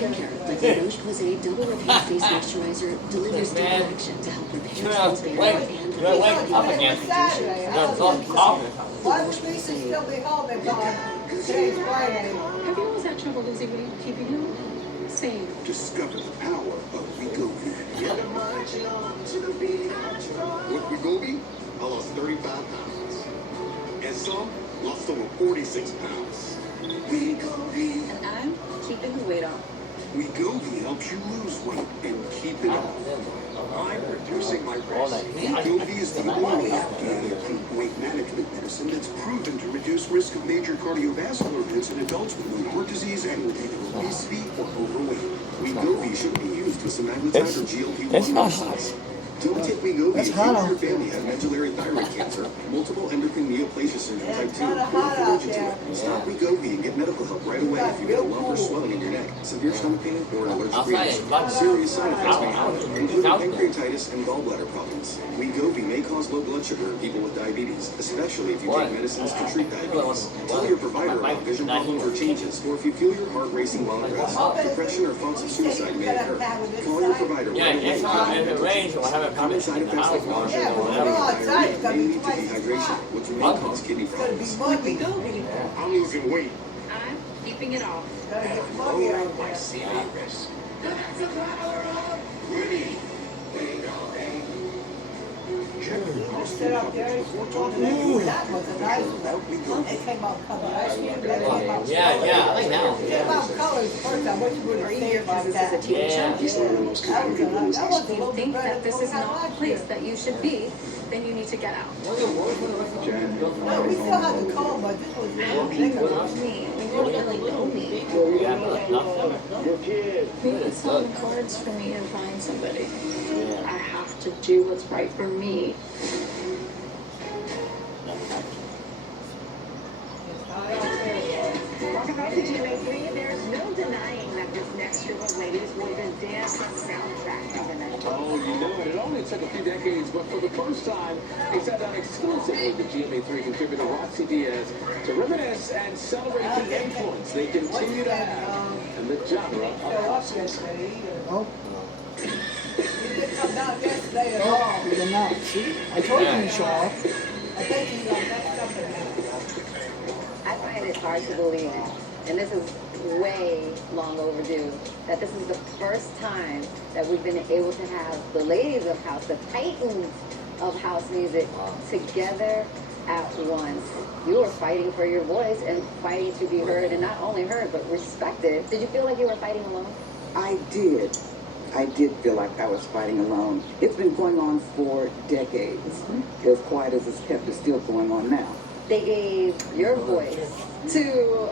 The Roche Posay Double Repair Face Moisturizer delivers deep Man. action to help repair You're skin's barrier wake up again. There's no coffee. Why would Lisa still be home and gone? Today's Friday. Have you always had trouble losing weight, keeping him? Same. Discover the power of Wegovy. With Wegovy, I lost 35 pounds. And some lost over 46 pounds. Wegovy. And I'm keeping the weight off. Wegovy helps you lose weight and keep it off. I'm reducing my risk. Wegovy is the only FDA-approved weight management medicine that's proven to reduce risk of major cardiovascular events in adults with heart disease and with either obesity or overweight. Wegovy shouldn't be used with semaglutide or GLP-1 It's not medicines. Don't take Wegovy It's if hot you or out your family have medullary thyroid cancer, multiple endocrine neoplasia syndrome type 2, or allergic to it. Stop Wegovy and get medical help right away if you get a lump or swelling in your neck, severe stomach pain, or an allergic reaction. Serious side effects may happen, including pancreatitis and gallbladder problems. Wegovy may cause low blood sugar in people with diabetes, especially if you take medicines to treat diabetes. Tell your provider about vision problems or changes, or if you feel your heart racing while at rest. Depression or thoughts of suicide may occur. Call your provider Yeah, right away. if it rains, we'll have a Common side in the effects house. like nausea Yeah, or but we're all outside. It's going to may be lead to twice as dehydration, hot. which may cause kidney It's going to problems. be muggy. I'm losing weight. I'm keeping it off. It's going to get muggy out there. CV risk. That's the power of winning. Sit up there, that was a nice one. It came out color. Yeah, I like that one. It came out colors first. I wish you would have stayed about that. Yeah. That was a You little think better that than this what is we had not a last place year. that you should be, then you need to get out. No, we still had the cold, but this was really bigger. Me, you really know me. Maybe it's on the cards for me to find somebody. I have to do what's right for me. Welcome back to GMA3. There's no denying that this next group of ladies was the dance soundtrack of the night. Oh, you know it. It only took a few decades, but for the first time, they sat down exclusively with GMA3 contributor Roxy Diaz to reminisce and celebrate the influence they continue to have in the genre of house music. Oh, He didn't come down yesterday at all. he did not. See, I told him to show up. I think he got messed up in there. I find it hard to believe, and this is way long overdue, that this is the first time that we've been able to have the ladies of house, the titans of house music, together at once. You were fighting for your voice and fighting to be heard, and not only heard, but respected. Did you feel like you were fighting alone? I did. I did feel like I was fighting alone. It's been going on for decades. As quiet as it's kept, it's still going on now. They gave your voice to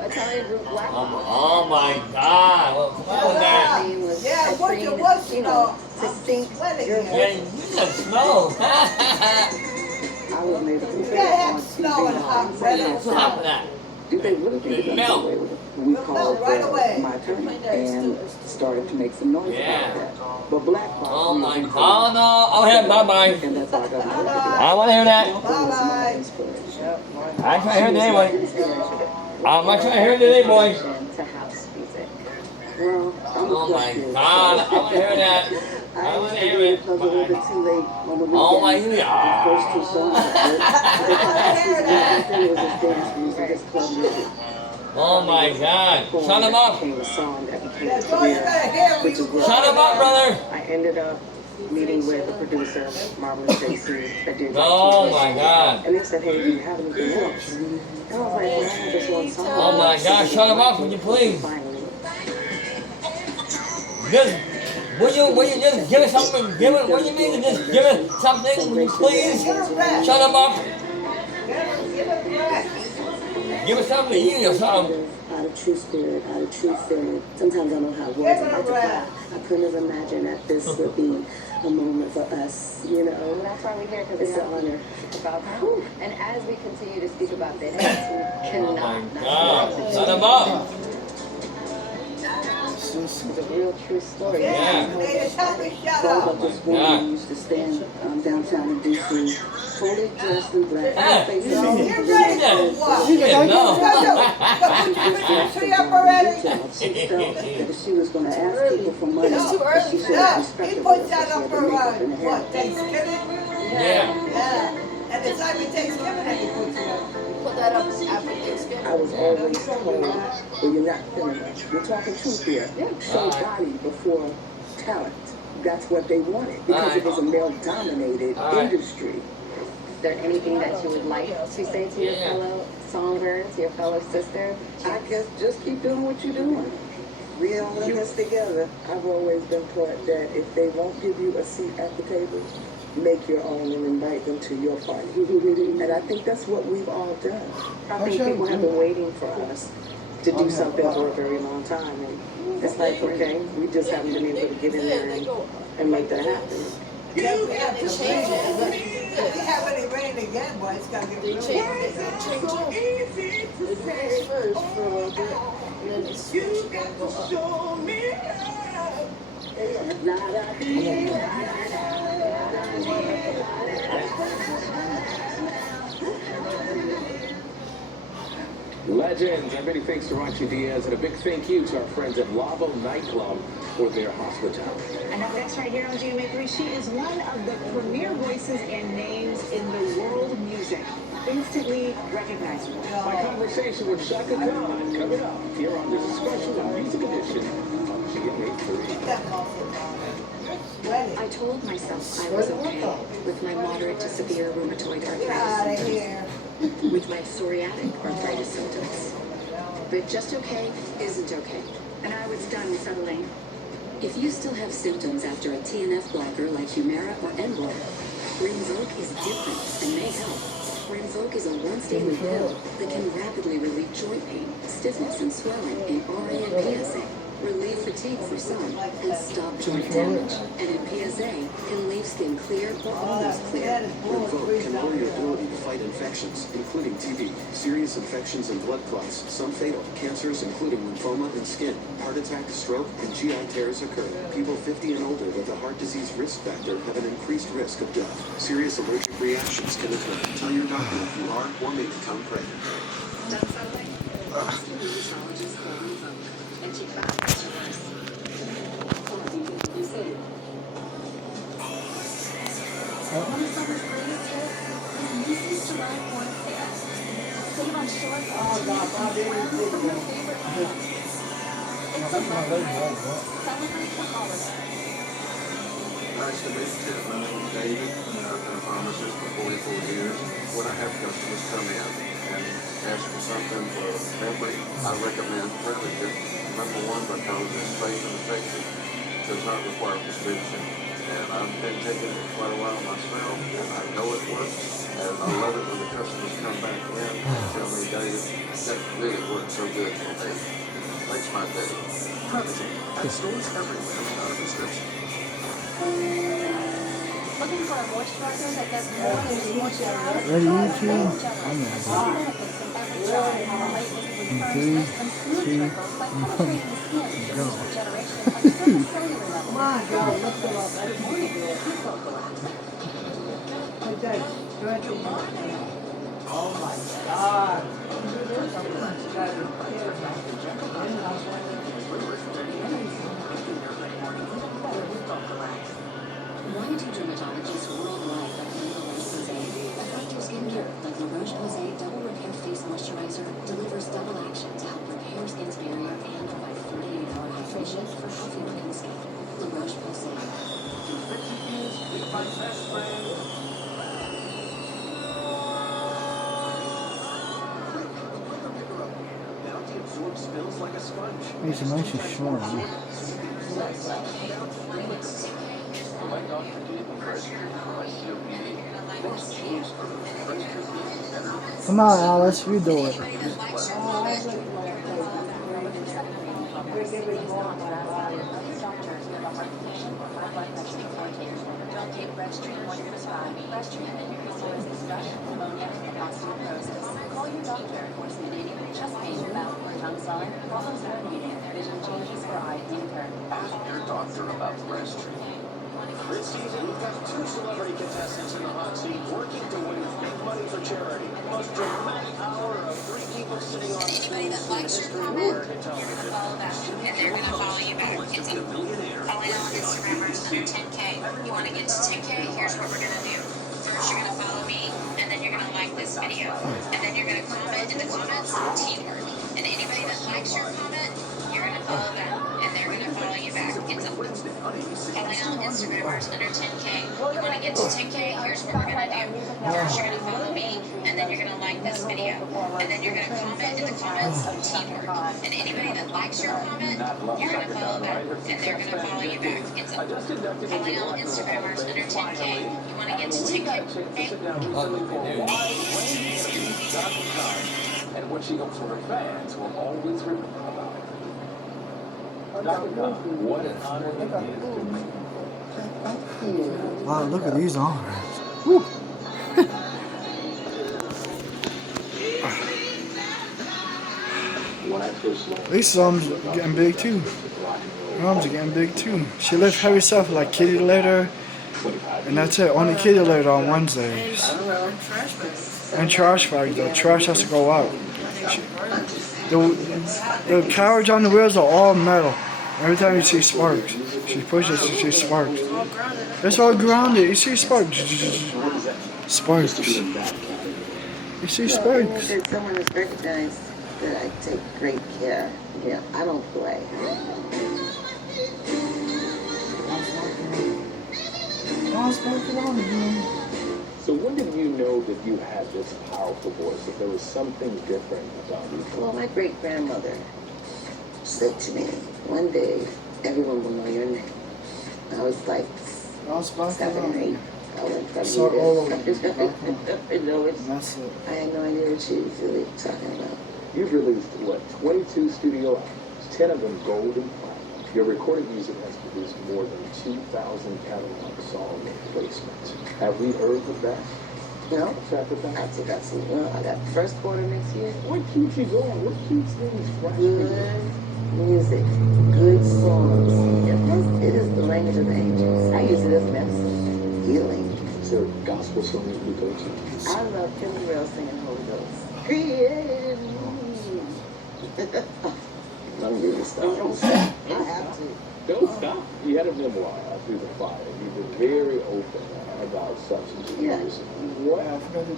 Italian group Black. Oh my God! What was that? Name was Yeah, what Katrina, it was, you know, to sync your Yeah, voice. you got snow. I wasn't able to You say can't it have on snow and hot TV. weather. Stop that. Do they really think it's Melt. away with it? We called right away. my attorney and started to make some noise Yeah. about that. But Black Box Oh my Music God! No! Oh yeah, bye bye. and that's how I got my I want to hear that. Bye-bye. I try to hear today, boy. I'm not trying to hear today, boy. To house music. Well, I'm Oh my God! I want to hear that. I want to hear it. It was a little bit too late on the weekend. Oh my The God! first two songs I heard, everything was just dance music, just club music. Oh my God! Shut him up! Became a song that became a That's all you career, gotta hear when which you is what Shut him up, brother! I ended up meeting with the producer, Marvelous JC, that did Oh my God. And they said, hey, do you have anything else? And I was like, well, I have this one song. Oh my God, shut him up, would you please? Just, will you just give us something, what do you mean, just give us something, will you please? Shut him up. Give us something to eat or something. Out of true spirit, out of true feeling. Sometimes I don't have words about to cry. I couldn't have imagined that this would be a moment for us, you know. And that's why we're here, because It's an honor. About him. And as we continue to speak about this, we cannot. Shut him up. It's a real true story. Yeah. Both of this woman used to stand downtown in D.C. fully dressed in black. Yeah. Face You're up, ready and for what? she Yeah, no. She felt that if she was going to ask people for money, It's too that early she for should that. have He respected puts her that for up the makeup and the for hair. what, Thanksgiving? Yeah. And the time of Thanksgiving that he puts it up. Put that up after Thanksgiving. I was always told, well, you're not feminine. You're talking truth here. Show body before talent. That's what they wanted because it was a male-dominated industry. Is there anything that you would like to say to your fellow songbird, to your fellow sister? I guess just keep doing what you're doing. Real us together. I've always been taught that if they won't give you a seat at the table, make your own and invite them to your party. And I think that's what we've all done. I think people have been waiting for us to do something for a very long time. And it's like, okay, we just haven't been able to get in there and make that happen. We have to change it. If we have any rain again, boy, it's got to get real Change it first for a little bit, and then it's got to show me. Legends, and many thanks to Rachi Diaz, and a big thank you to our friends at Lavo Nightclub for their hospitality. And up next right here on GMA3, she is one of the premier voices and names in the world of music. Instantly recognizable. My conversation with Shaka Khan coming up here on this special music edition of GMA3. I told myself I was okay with my moderate to severe rheumatoid arthritis symptoms, with my psoriatic arthritis symptoms. But just okay isn't okay, and I was done settling. If you still have symptoms after a TNF blocker like Humira or Enbrel, Rinvoq is different and may help. Rinvoq is a once-daily pill that can rapidly relieve joint pain, stiffness, and swelling in RA and PSA. Relieve fatigue for some, and stop joint damage. And in PSA, can leave skin clear or almost clear. Rinvoq can lower your ability to fight infections, including TB, serious infections and blood clots, some fatal, cancers including lymphoma and skin, heart attack, stroke, and GI tears occur. People 50 and older with a heart disease risk factor have an increased risk of death. Serious allergic reactions can occur. Tell your doctor if you are or may become pregnant. Nice to meet you. My name is David, and I've been a pharmacist for 44 years. When I have customers come in and ask for something for memory, I recommend Privileges. Number one, because it's safe and effective, does not require prescription. And I've been taking it quite a while myself, and I know it works. And I love it when the customers come back in and tell me, David, that really worked so good for me. Makes my day. Privileges. At stores everywhere without a prescription. Looking for a moisturizer that does more than moisturizer. Ready, YouTube? I'm ready. 3, 2, 1, go. Come on, girl, lift it up. That's morning. Okay, go ahead. Oh my God. Why do dermatologists worldwide recommend La Roche-Posay? Effective skincare like La Roche-Posay Double Repair Face Moisturizer delivers double action to help repair skin's barrier and provide 48-hour hydration for healthy looking skin. La Roche-Posay. feels like a sponge. He's a nice and short. Like Dr. D, fresh treatment for my COPD. Next cheeseburger, fresh treatment. Come on, Alice, you do it. Don't take breast treatment when you're prescribed. Breast treatment increases discussion, pneumonia, and osteoporosis. Call your doctor for intimidating, chest pain, mouth or tongue swelling, problems with reading, vision changes, or eye concern. Ask your doctor about breast treatment. This season, we've got 2 celebrity contestants in the hot seat working to win big money for charity. The most dramatic hour of 3 people sitting on Anybody that likes your comment, you're going to follow that, and they're going to follow you back. It's following on Instagrammers under 10K. You want to get to 10K? Here's what we're going to do. First, you're going to follow me, and then you're going to like this video. And then you're going to comment in the comments, teamwork. And anybody that likes your comment, you're going to follow them, and they're going to follow you back. It's a following on Instagrammers under 10K. You want to get to 10K? Here's what we're going to do. First, you're going to follow me, and then you're going to like this video. And then you're going to comment in the comments, teamwork. And anybody that likes your comment, you're going to follow them, and they're going to follow you back. It's a following on Instagrammers under 10K. You want to get to 10K? And what she hopes for her fans will always remember about her. Dr. Khan, what an honor it is to meet you. Wow, look at these arms. Woo. These arms are getting big too. Her arms are getting big too. She left heavy stuff like kitty litter, and that's it. Only kitty litter on Wednesdays. And trash bags. The trash has to go out. The carriage on the wheels are all metal. Every time you see sparks, she pushes, you see sparks. It's all grounded. You see sparks. Sparks. You see sparks. Someone has recognized that I take great care. Yeah, I don't play. So when did you know that you had this powerful voice, that there was something different about you? Well, my great-grandmother said to me, one day, everyone will know your name. I was like 7 or 8. I went from I had no idea what she was really talking about. You've released, 22 studio albums, 10 of them gold and platinum. Your recorded music has produced more than 2,000 catalog song placements. Have we heard the best? No. I think I see. I got the first quarter next year. What keeps you going? What keeps things fresh? Good music, good songs. It is the language of the angels. I use it as medicine, healing. Is there gospel songs you go to? I love Kim Burrell singing Holy Ghost. Created me. I'm really stop. Don't stop. I have to. Don't stop. You had a memoir, Through the Fire. You were very open about substance abuse. What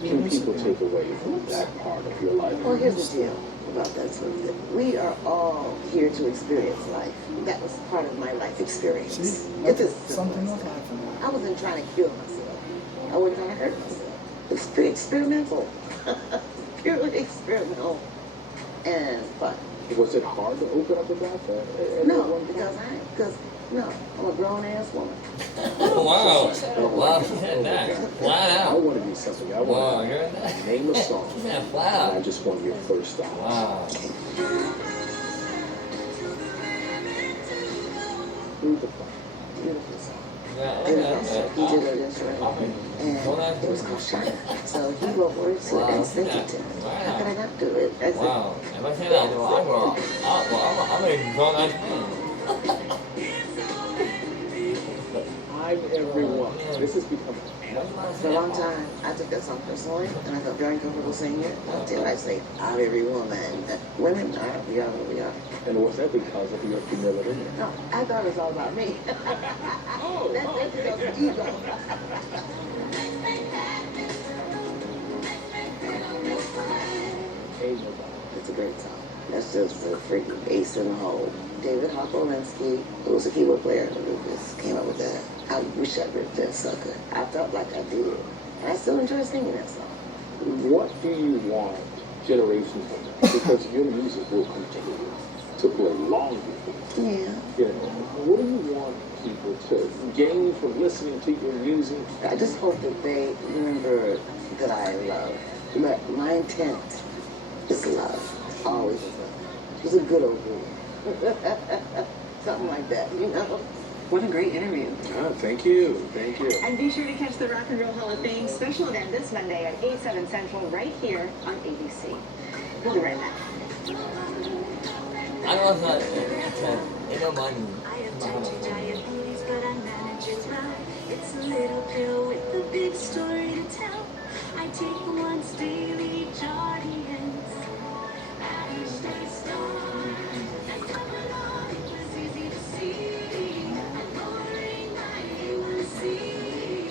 can people take away from that part of your life? Well, here's the deal about that sort of thing. We are all here to experience life. That was part of my life experience. Something else happened. I wasn't trying to kill myself. I wasn't trying to hurt myself. It's pretty experimental. Purely experimental and fun. Was it hard to open up about that? No, because I'm a grown-ass woman. Oh, wow. Wow, she said that. Flat I out. want to do something. I want to name a song. Yeah, flat out. And I just want your first thoughts. Wow. Through the Fire. Beautiful song. Yeah, He did it instrumental. And it was called Shine. So he wrote words to it and sent it to me. How could I not do it? I said, Wow. If I say that, I'm a grown ass man. I'm everyone. This has become for a long time, I took that song personally, and I felt very comfortable singing it until I say, I'm every woman. Women are, we are what we are. And was that because of your humility? No, I thought it was all about me. That's ego. It's a great song. That's just the freaking ace in the hole. David Hoppolinsky, who was a keyboard player in the Rufus, came up with that. I wish I ripped that sucker. I felt like I did. And I still enjoy singing that song. What do you want generations from now? Because your music will continue. to play long defense. Yeah. What do you want people to gain from listening to your music? I just hope that they remember that I love. My intent is love. Always is love. She's a good old girl. Something like that, you know? What a great interview. Thank you. Thank you. And be sure to catch the Rock and Roll Hall of Fame special event this Monday at 8, 7 Central right here on ABC. We'll be right back. I don't know if it's money. diabetes, but I manage it well. It's a little pill with a big story to tell. I take the once daily Jardians. I stay strong. And coming on, it was easy to see. I'm lowering my A1C.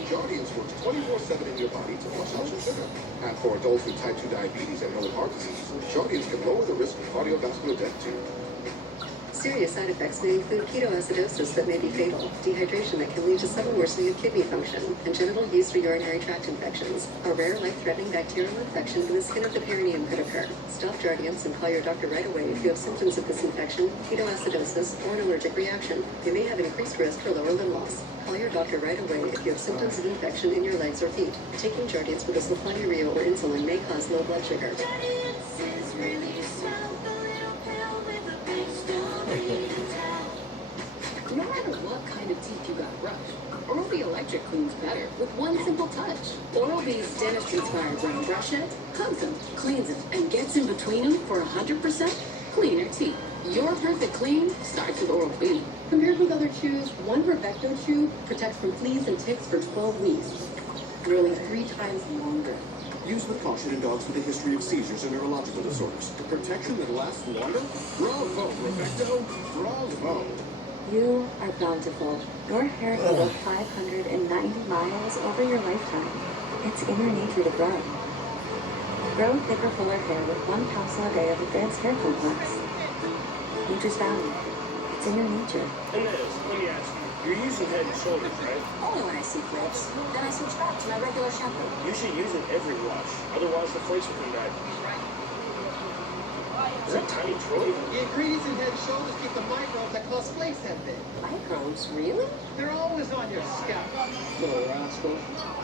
Jardians works 24/7 in your body to flush out your sugar. And for adults with type 2 diabetes and early heart disease, Jardians can lower the risk of cardiovascular death too. Serious side effects may include ketoacidosis that may be fatal, dehydration that can lead to sudden worsening of kidney function, and genital yeast or urinary tract infections. A rare, life-threatening bacterial infection in the skin of the perineum could occur. Stop Jardians and call your doctor right away if you have symptoms of this infection, ketoacidosis, or an allergic reaction. You may have an increased risk for lower limb loss. Call your doctor right away if you have symptoms of infection in your legs or feet. Taking Jardians with a sulfonylurea or insulin may cause low blood sugar. No matter what kind of teeth you got brushed, Oral-B Electric cleans better with one simple touch. Oral-B's dentist-inspired brown brush head hugs them, cleans them, and gets in between them for 100% cleaner teeth. Your perfect clean starts with Oral-B. Compared with other chews, one Perfecto chew protects from fleas and ticks for 12 weeks, nearly 3 times longer. Used with caution in dogs with a history of seizures and neurological disorders. Protection that lasts longer? Bravo, Perfecto! Bravo! You are bountiful. Your hair can grow 590 miles over your lifetime. It's in your nature to grow. Grow thicker, fuller hair with 1 capsule a day of Advanced Hair Complex. Nature's Valley. It's in your nature. And let me ask you, you're using Head and Shoulders, right? Only when I see flakes. Then I switch back to my regular shampoo. You should use it every wash, otherwise the flakes will come back. Is that Tiny Troy? The ingredients in Head and Shoulders keep the microbes that cause flakes that big. Microbes, really? They're always on your scalp. Little rascal.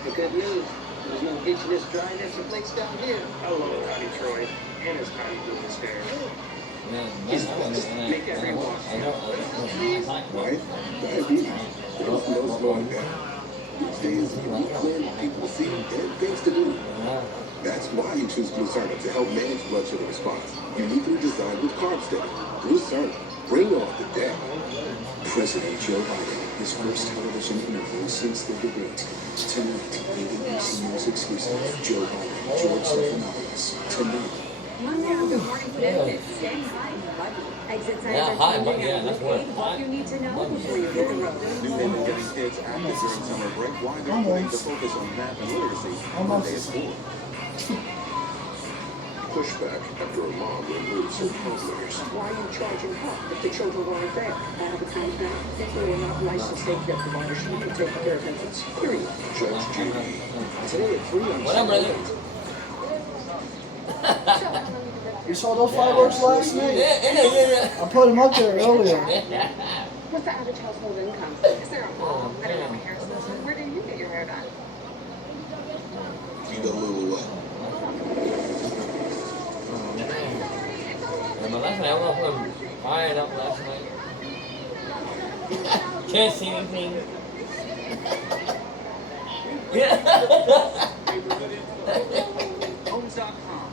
The good news, there's no itchiness, dryness, or flakes down here. I love Tiny Troy and his tiny goodness hair. Make every wash. Right? Diabetes. There's no slowing down. Each day is a new plan of people to see and things to do. That's why you choose Glucerna to help manage blood sugar response. Uniquely designed with Carb Steady. Glucerna. Bring on the day. President Joe Biden, his first television interview since the debate. Tonight, ABC News exclusive. Joe Biden, George Stephanopoulos. Tonight. Monday on Good Morning Connecticut, stand high and buggy. Exit signs Yeah, are hi, changing but yeah, out that's of what. location. What you need to know before you hit the road. New women getting kids active during summer break. Why they're putting the focus on math and literacy Monday at 4. Pushback after a mom removes her counselors. Why are you charging her if the children weren't there? I have a contract. If they are not licensed daycare providers, she can take care of infants. Period. Judge Judy. Today at 3 on What up, brother? You saw those fireworks last night? Yeah. I put them up there earlier. What's the average household income? Is there a mall? I don't know my hair salon. Where did you get your hair done? You got a little Yeah, but last night, I was putting fired up last night. Can't see anything. Homes.com.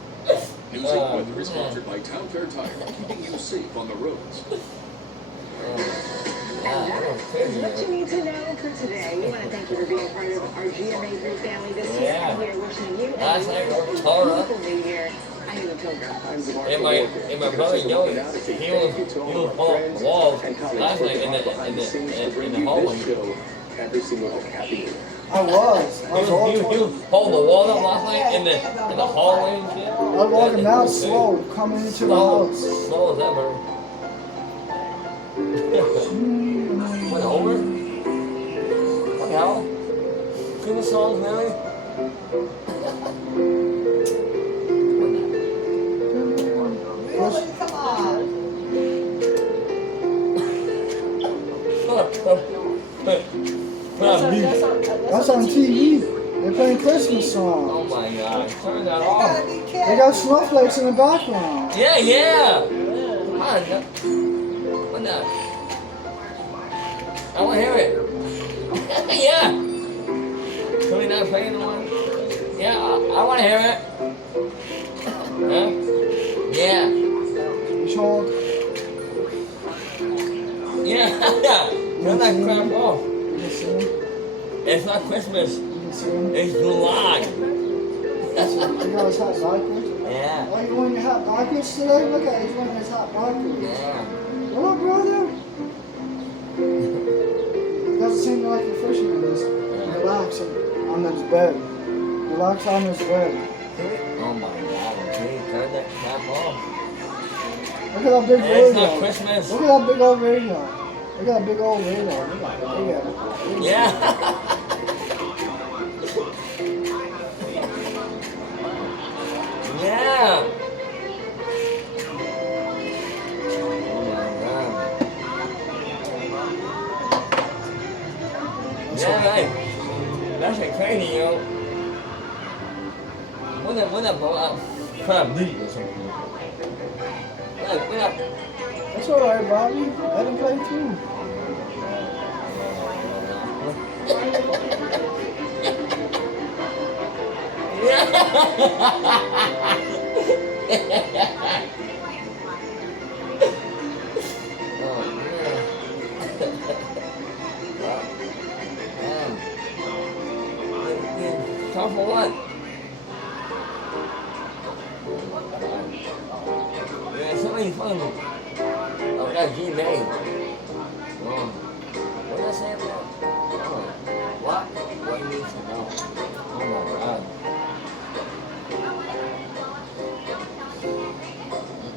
News and weather is sponsored by Town Fair Tire, keeping you safe on the roads. What you need to know for today. We want to thank you for being part of our GMA3 family this year. And we are wishing you a beautiful new year. I am a pilgrim. And my brother Joey, he was on the wall last night in the hallway. Every single happy year. I was all He was holding the wall up last night in the hallway and shit. I was walking out slow, coming into the house. Slow as ever. What, over? What the hell? Sing the songs, Mary. Come on. They're playing Christmas songs. Oh my God! Turn that off. They got snowflakes in the background. Yeah, yeah. What the? I want to hear it. Yeah. Can we not play the one? Yeah, I want to hear it. Huh? Yeah. Sean. Yeah. Turn that crap off. It's not Christmas. It's July. You guys hot backwards? Yeah. Oh, you wearing your hat backwards today? Look at it, he's wearing his hat backwards. Yeah. What up, brother? It doesn't seem like you're fishing in this. Relax on his bed. Relax on his bed. Oh my God, okay, turn that crap off. Look at that big radio. It's not Christmas. Look at that big old radio. Look at that big old radio. Look at it. Yeah. Yeah. Oh my God. Yeah, right. That's like crazy, yo. When that blow up, crap leak or something. Like, when that. That's alright, Bobby. Let him play too. Time for what? Yeah, somebody phone me. Oh, that's G-May. Oh. What did I say about? Oh. What? What you need to know? Oh my God.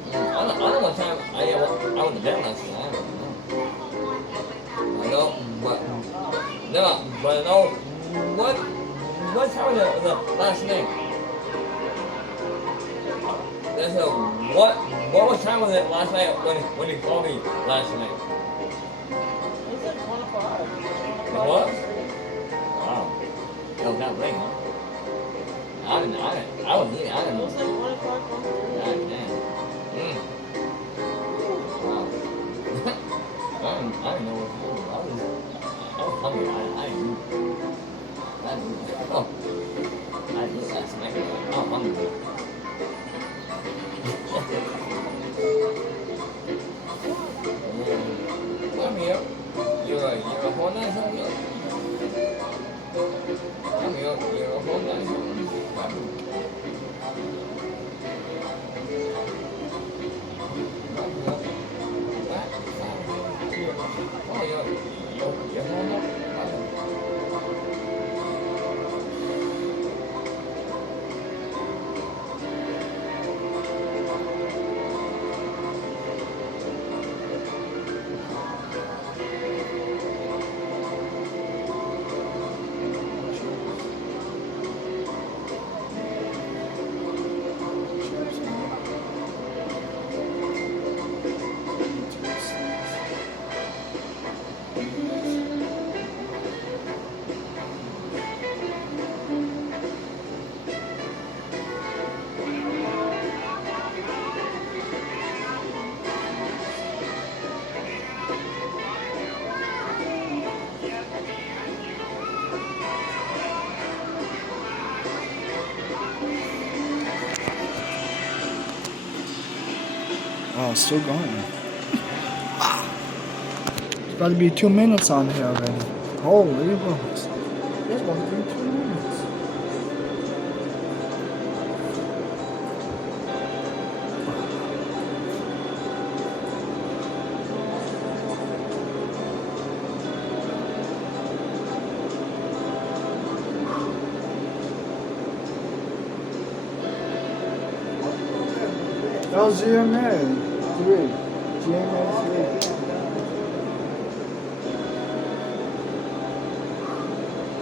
I don't know what time I went to bed last night. I don't know. I know, but no, but I know what time was the last night? That's what time was it last night when you called me last night? It's like 1 o'clock. It was? Wow. It was that late, huh? I was eating. I didn't It know. was like 1 o'clock, 1:30. God damn. Wow. I didn't know what to do. I was hungry. I didn't eat. Oh. I did last night. I'm hungry. I'm here. You're a whole night hungry. I'm here. You're a whole night hungry. Oh, it's still going. It's about to be 2 minutes on here already. Holy bucks. It's about to be 2 minutes. That was GMA 3. GMA 3.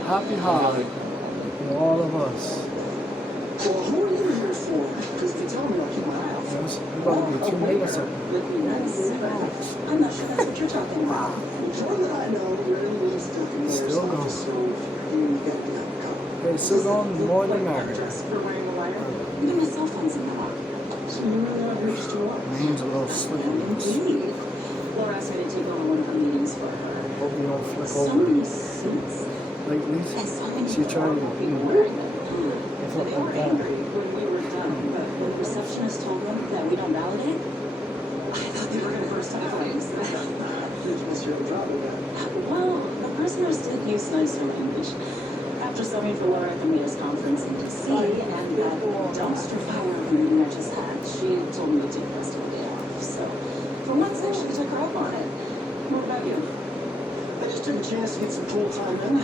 Happy holiday from all of us. So who are you here for? Because if you tell me I'll keep my eye out. It's about to be 2 minutes. I'm not sure that's what you're talking about. Sure that I know you're in the Still going. so you got that. Okay, sit on more than that. Even my cell phone's in the locker. So you know I've reached you up. My hand's a little slippery. Indeed. Laura asked me to take over one of the meetings for her. Hope you don't flip So over. many seats. Lately, she trying to, They were angry when we were done, but when the receptionist told them that we don't validate, I thought they were going to burst into flames. Well, the prisoners did use nicer language. After subbing for Laura at the Mayor's conference in D.C. and that dumpster fire meeting I just had, she told me to take the rest of the day off. So, for once, I actually took her up on it. What about you? I just took a chance to get some pool time in.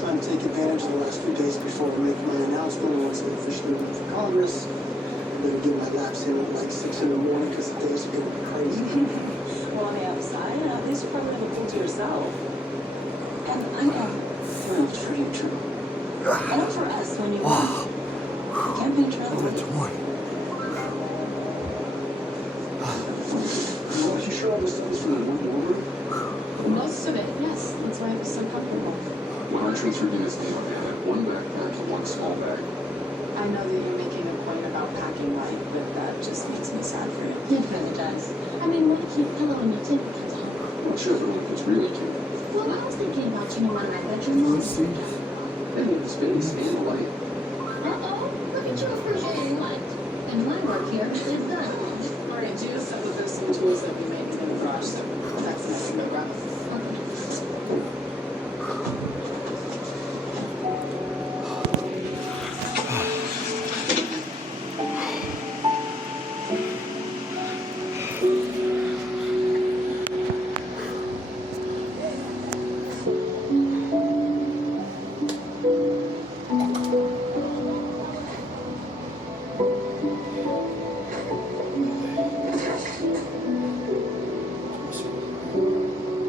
Trying to take advantage of the last few days before we make my announcement once I officially run for Congress. I'm going to get my laps in at like 6 in the morning because the days are going to be crazy. Well, on the upside, at least you probably have a pool to yourself. And I know you're not sure you're true. I know for us, when you the campaign trail. That's one. Are you sure all this stuff is from the one order? Most of it, yes. That's why I was so comfortable. When I transferred in this thing, I had one backpack and one small bag. I know that you're making a point about packing light, but that just makes me sad for you. It really does. I mean, what a cute pillow on your table comes out. I'm not sure if it's really cute. Well, I was thinking about you in one of my bedrooms. And the space and light. Uh-oh, look at you appreciating light. And my work here is done. Alright, do some of those some tools that we made in the garage, so that's nice to grab.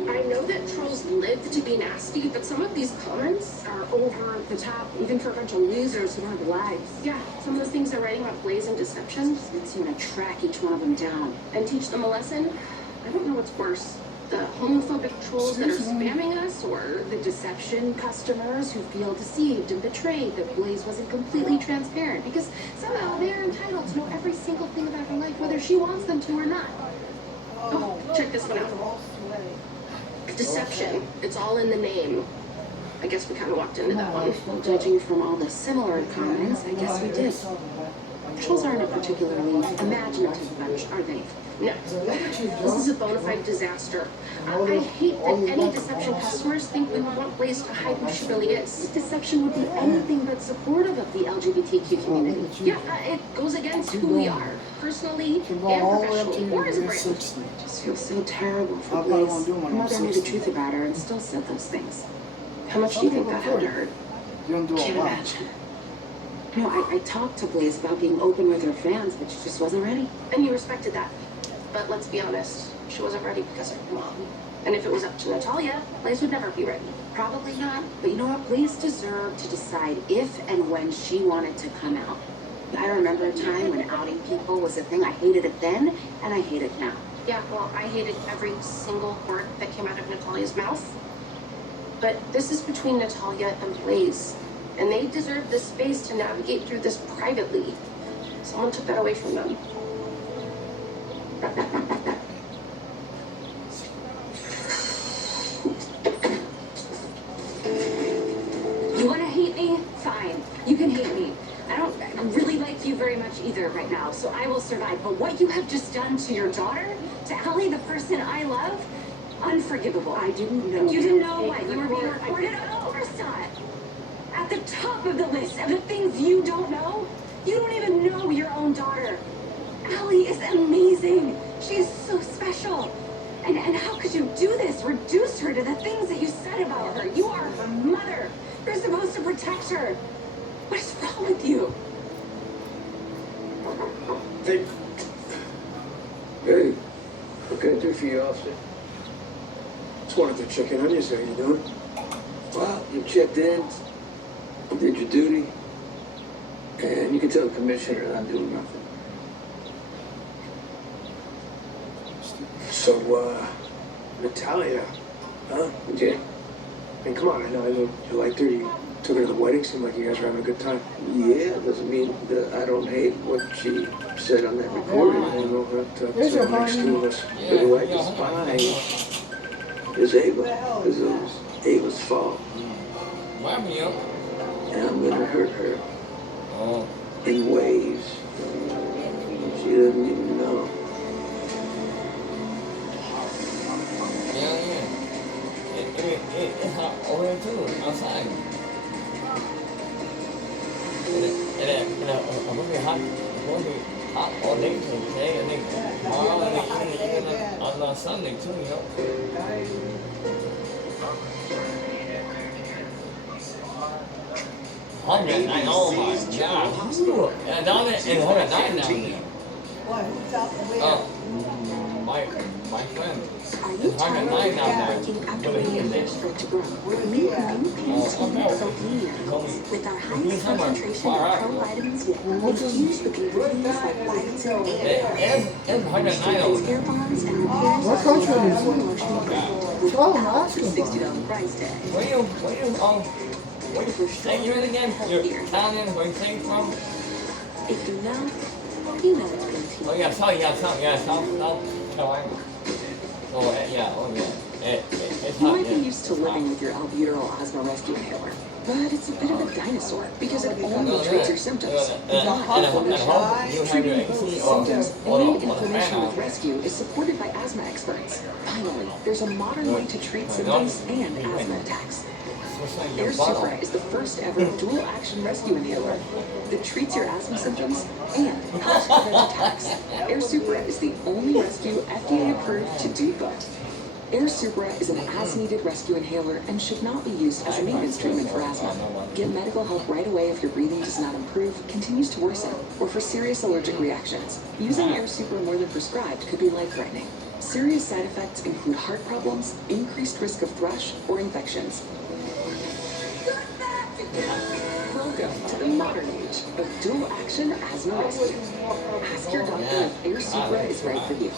I know that trolls live to be nasty, but some of these comments are over the top, even for a bunch of losers who don't have lives. Yeah, some of the things they're writing about Blaze and deception, it's gonna track each one of them down and teach them a lesson. I don't know what's worse, the homophobic trolls that are spamming us, or the deception customers who feel deceived and betrayed that Blaze wasn't completely transparent, because somehow they're entitled to know every single thing about her life, whether she wants them to or not. Oh, check this one out. Deception. It's all in the name. I guess we kind of walked into that one. Well, judging from all the similar comments, I guess we did. Trolls aren't a particularly imaginative bunch, are they? No. This is a bona fide disaster. I hate that any deception customers think we want Blaze to hide who she really is. Deception would be anything but supportive of the LGBTQ community. Yeah, it goes against who we are, personally and professionally, or as a brand. I just feel so terrible for Blaze. Her mother knew the truth about her and still said those things. How much do you think that had to hurt? Can't imagine. You know, I talked to Blaze about being open with her fans, but she just wasn't ready. And you respected that. But let's be honest, she wasn't ready because of her mom. And if it was up to Natalia, Blaze would never be ready. Probably not. But you know what? Blaze deserved to decide if and when she wanted to come out. I remember a time when outing people was a thing. I hated it then, and I hate it now. Yeah, well, I hated every single word that came out of Natalia's mouth. But this is between Natalia and Blaze. And they deserve the space to navigate through this privately. Someone took that away from them. You want to hate me? Fine. You can hate me. I don't really like you very much either right now, so I will survive. But what you have just done to your daughter, to Ellie, the person I love, unforgivable. I didn't know. You didn't know what? You were being recorded? Of course not. At the top of the list of the things you don't know, you don't even know your own daughter. Ellie is amazing. She's so special. And how could you do this? Reduce her to the things that you said about her. You are her mother. You're supposed to protect her. What is wrong with you? Hey. Hey. What can I do for you, officer? Just wanted to check in on you, see how you doing. Well, you checked in, did your duty, and you can tell the commissioner that I'm doing nothing. So, Natalia, huh? Yeah. I mean, come on, I know you liked her. Took her to the wedding. Seemed like you guys were having a good time. Yeah, doesn't mean that I don't hate what she said on that recording. I don't know that There's your makes honey. two of us. But who I despise is Ava, because it was Ava's fault. Mario. And I'm gonna hurt her Oh. in ways she doesn't even know. Yeah. It's hot over there too, outside. It will be hot. It will be hot all day today, and then tomorrow, and even on Sunday too, you know. 109, oh my god. Ooh. Yeah, down there, and 109 down there. What, who's out the window? My friend. Are you It's tired 109 of down there. working after But he waiting in for there. your spread to grow? Meet new Pantene Protein with our highest concentration of pro-vitamins yet, infused with ingredients like vitamin A, It's 109 over there. hair bonds and repairs What country hair is and it? lotion with Oh, I'm $60 asking. price tag. Where you say you're in again? You're Italian, where you say from? If you know it's Pantene. Oh yeah, South Carolina. Oh yeah, it's You hot, might be yeah. used to living with your albuterol asthma rescue inhaler, but it's a bit of a dinosaur because it only treats your symptoms. Not home, you have your AC or symptoms or and the inflammation fan with rescue is supported by asthma experts. Finally, there's a modern way to treat symptoms and asthma attacks. Air Supra is the first ever dual action rescue inhaler that treats your asthma symptoms and helps prevent attacks. Air Supra is the only rescue FDA approved to do both. Air Supra is an as-needed rescue inhaler and should not be used as a maintenance treatment for asthma. Get medical help right away if your breathing does not improve, continues to worsen, or for serious allergic reactions. Using Air Supra more than prescribed could be life-threatening. Serious side effects include heart problems, increased risk of thrush, or infections. Welcome to the modern age of dual-action asthma rescue. Ask your doctor if Air Supra is right for you.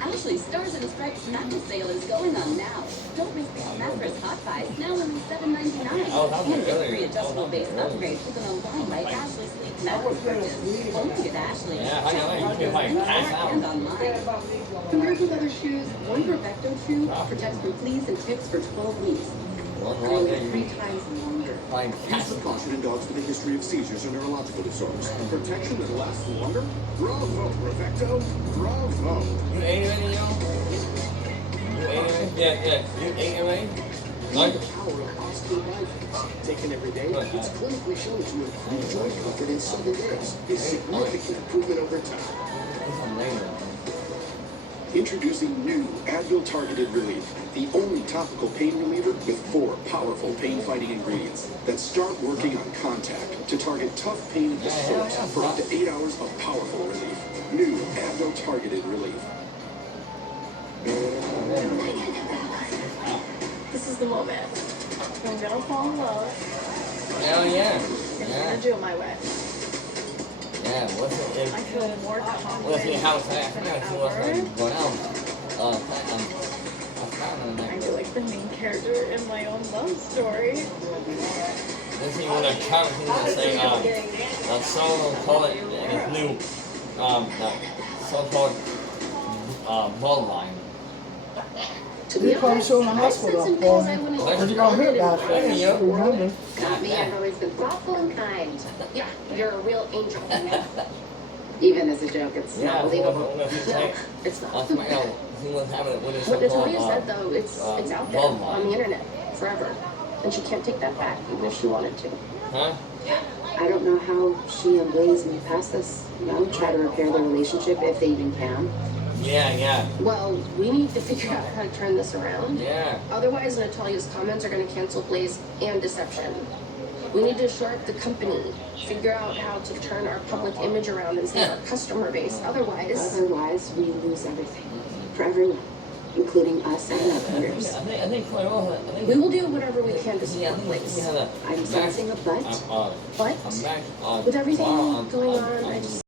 Ashley Stars and Stripes mattress sale is going on now. Don't miss this mattress hot buys, now only $7.99. Oh, that was And get earlier. free adjustable base Oh, that was upgrade with an Align by Ashley Sleep mattress purchase. Only at Ashley. Yeah, I know, you can like cash out. And online. Compared with other shoes, one Perfecto shoe protects from fleas and ticks for 12 weeks. Nearly 3 times longer. Use the caution in dogs with a history of seizures or neurological disorders. Protection that lasts longer? Bravo, Perfecto. Bravo. You ate already, yo? You ate already? Yeah. You ate already? Like, The power of osteomyelitis. Taken every day, it's clinically shown to improve joint comfort in 7 days. A significant improvement over time. it's amazing. Introducing new Advil Targeted Relief, the only topical pain reliever with 4 powerful pain-fighting ingredients that start working on contact to target tough pain at the source for up to 8 hours of powerful relief. New Advil Targeted Relief. This is the moment. I'm gonna fall in love. Hell yeah. I'm Yeah. gonna do it my way. Yeah, what's it? I feel more What's confident your house? I than think I see what's ever. going on. I feel like the main character in my own love story. This is when a character that say, a so-called his new, so-called, bloodline. To He be probably honest, showed in the I've hospital. said some things I wouldn't Because he got hurt last Hey, year. yo. Remember? Not me, I've always been thoughtful and kind. Yeah, you're a real angel. Even as a joke, it's Yeah, not believable. no, It's not. He was having it with his What so-called, Natalia said, though, it's out there bloodline. on the internet forever. And she can't take that back, even if she wanted to. Huh? I don't know how she and Blaze move past this. I would try to repair their relationship if they even can. Yeah. Well, we need to figure out how to turn this around. Yeah. Otherwise, Natalia's comments are going to cancel Blaze and Deception. We need to shore up the company, figure out how to turn our public image around and save our customer base. Otherwise, we lose everything. For everyone, including us and our peers. I think quite well. We will do whatever we can to support Blaze. I'm sensing a but. But with everything going on, I just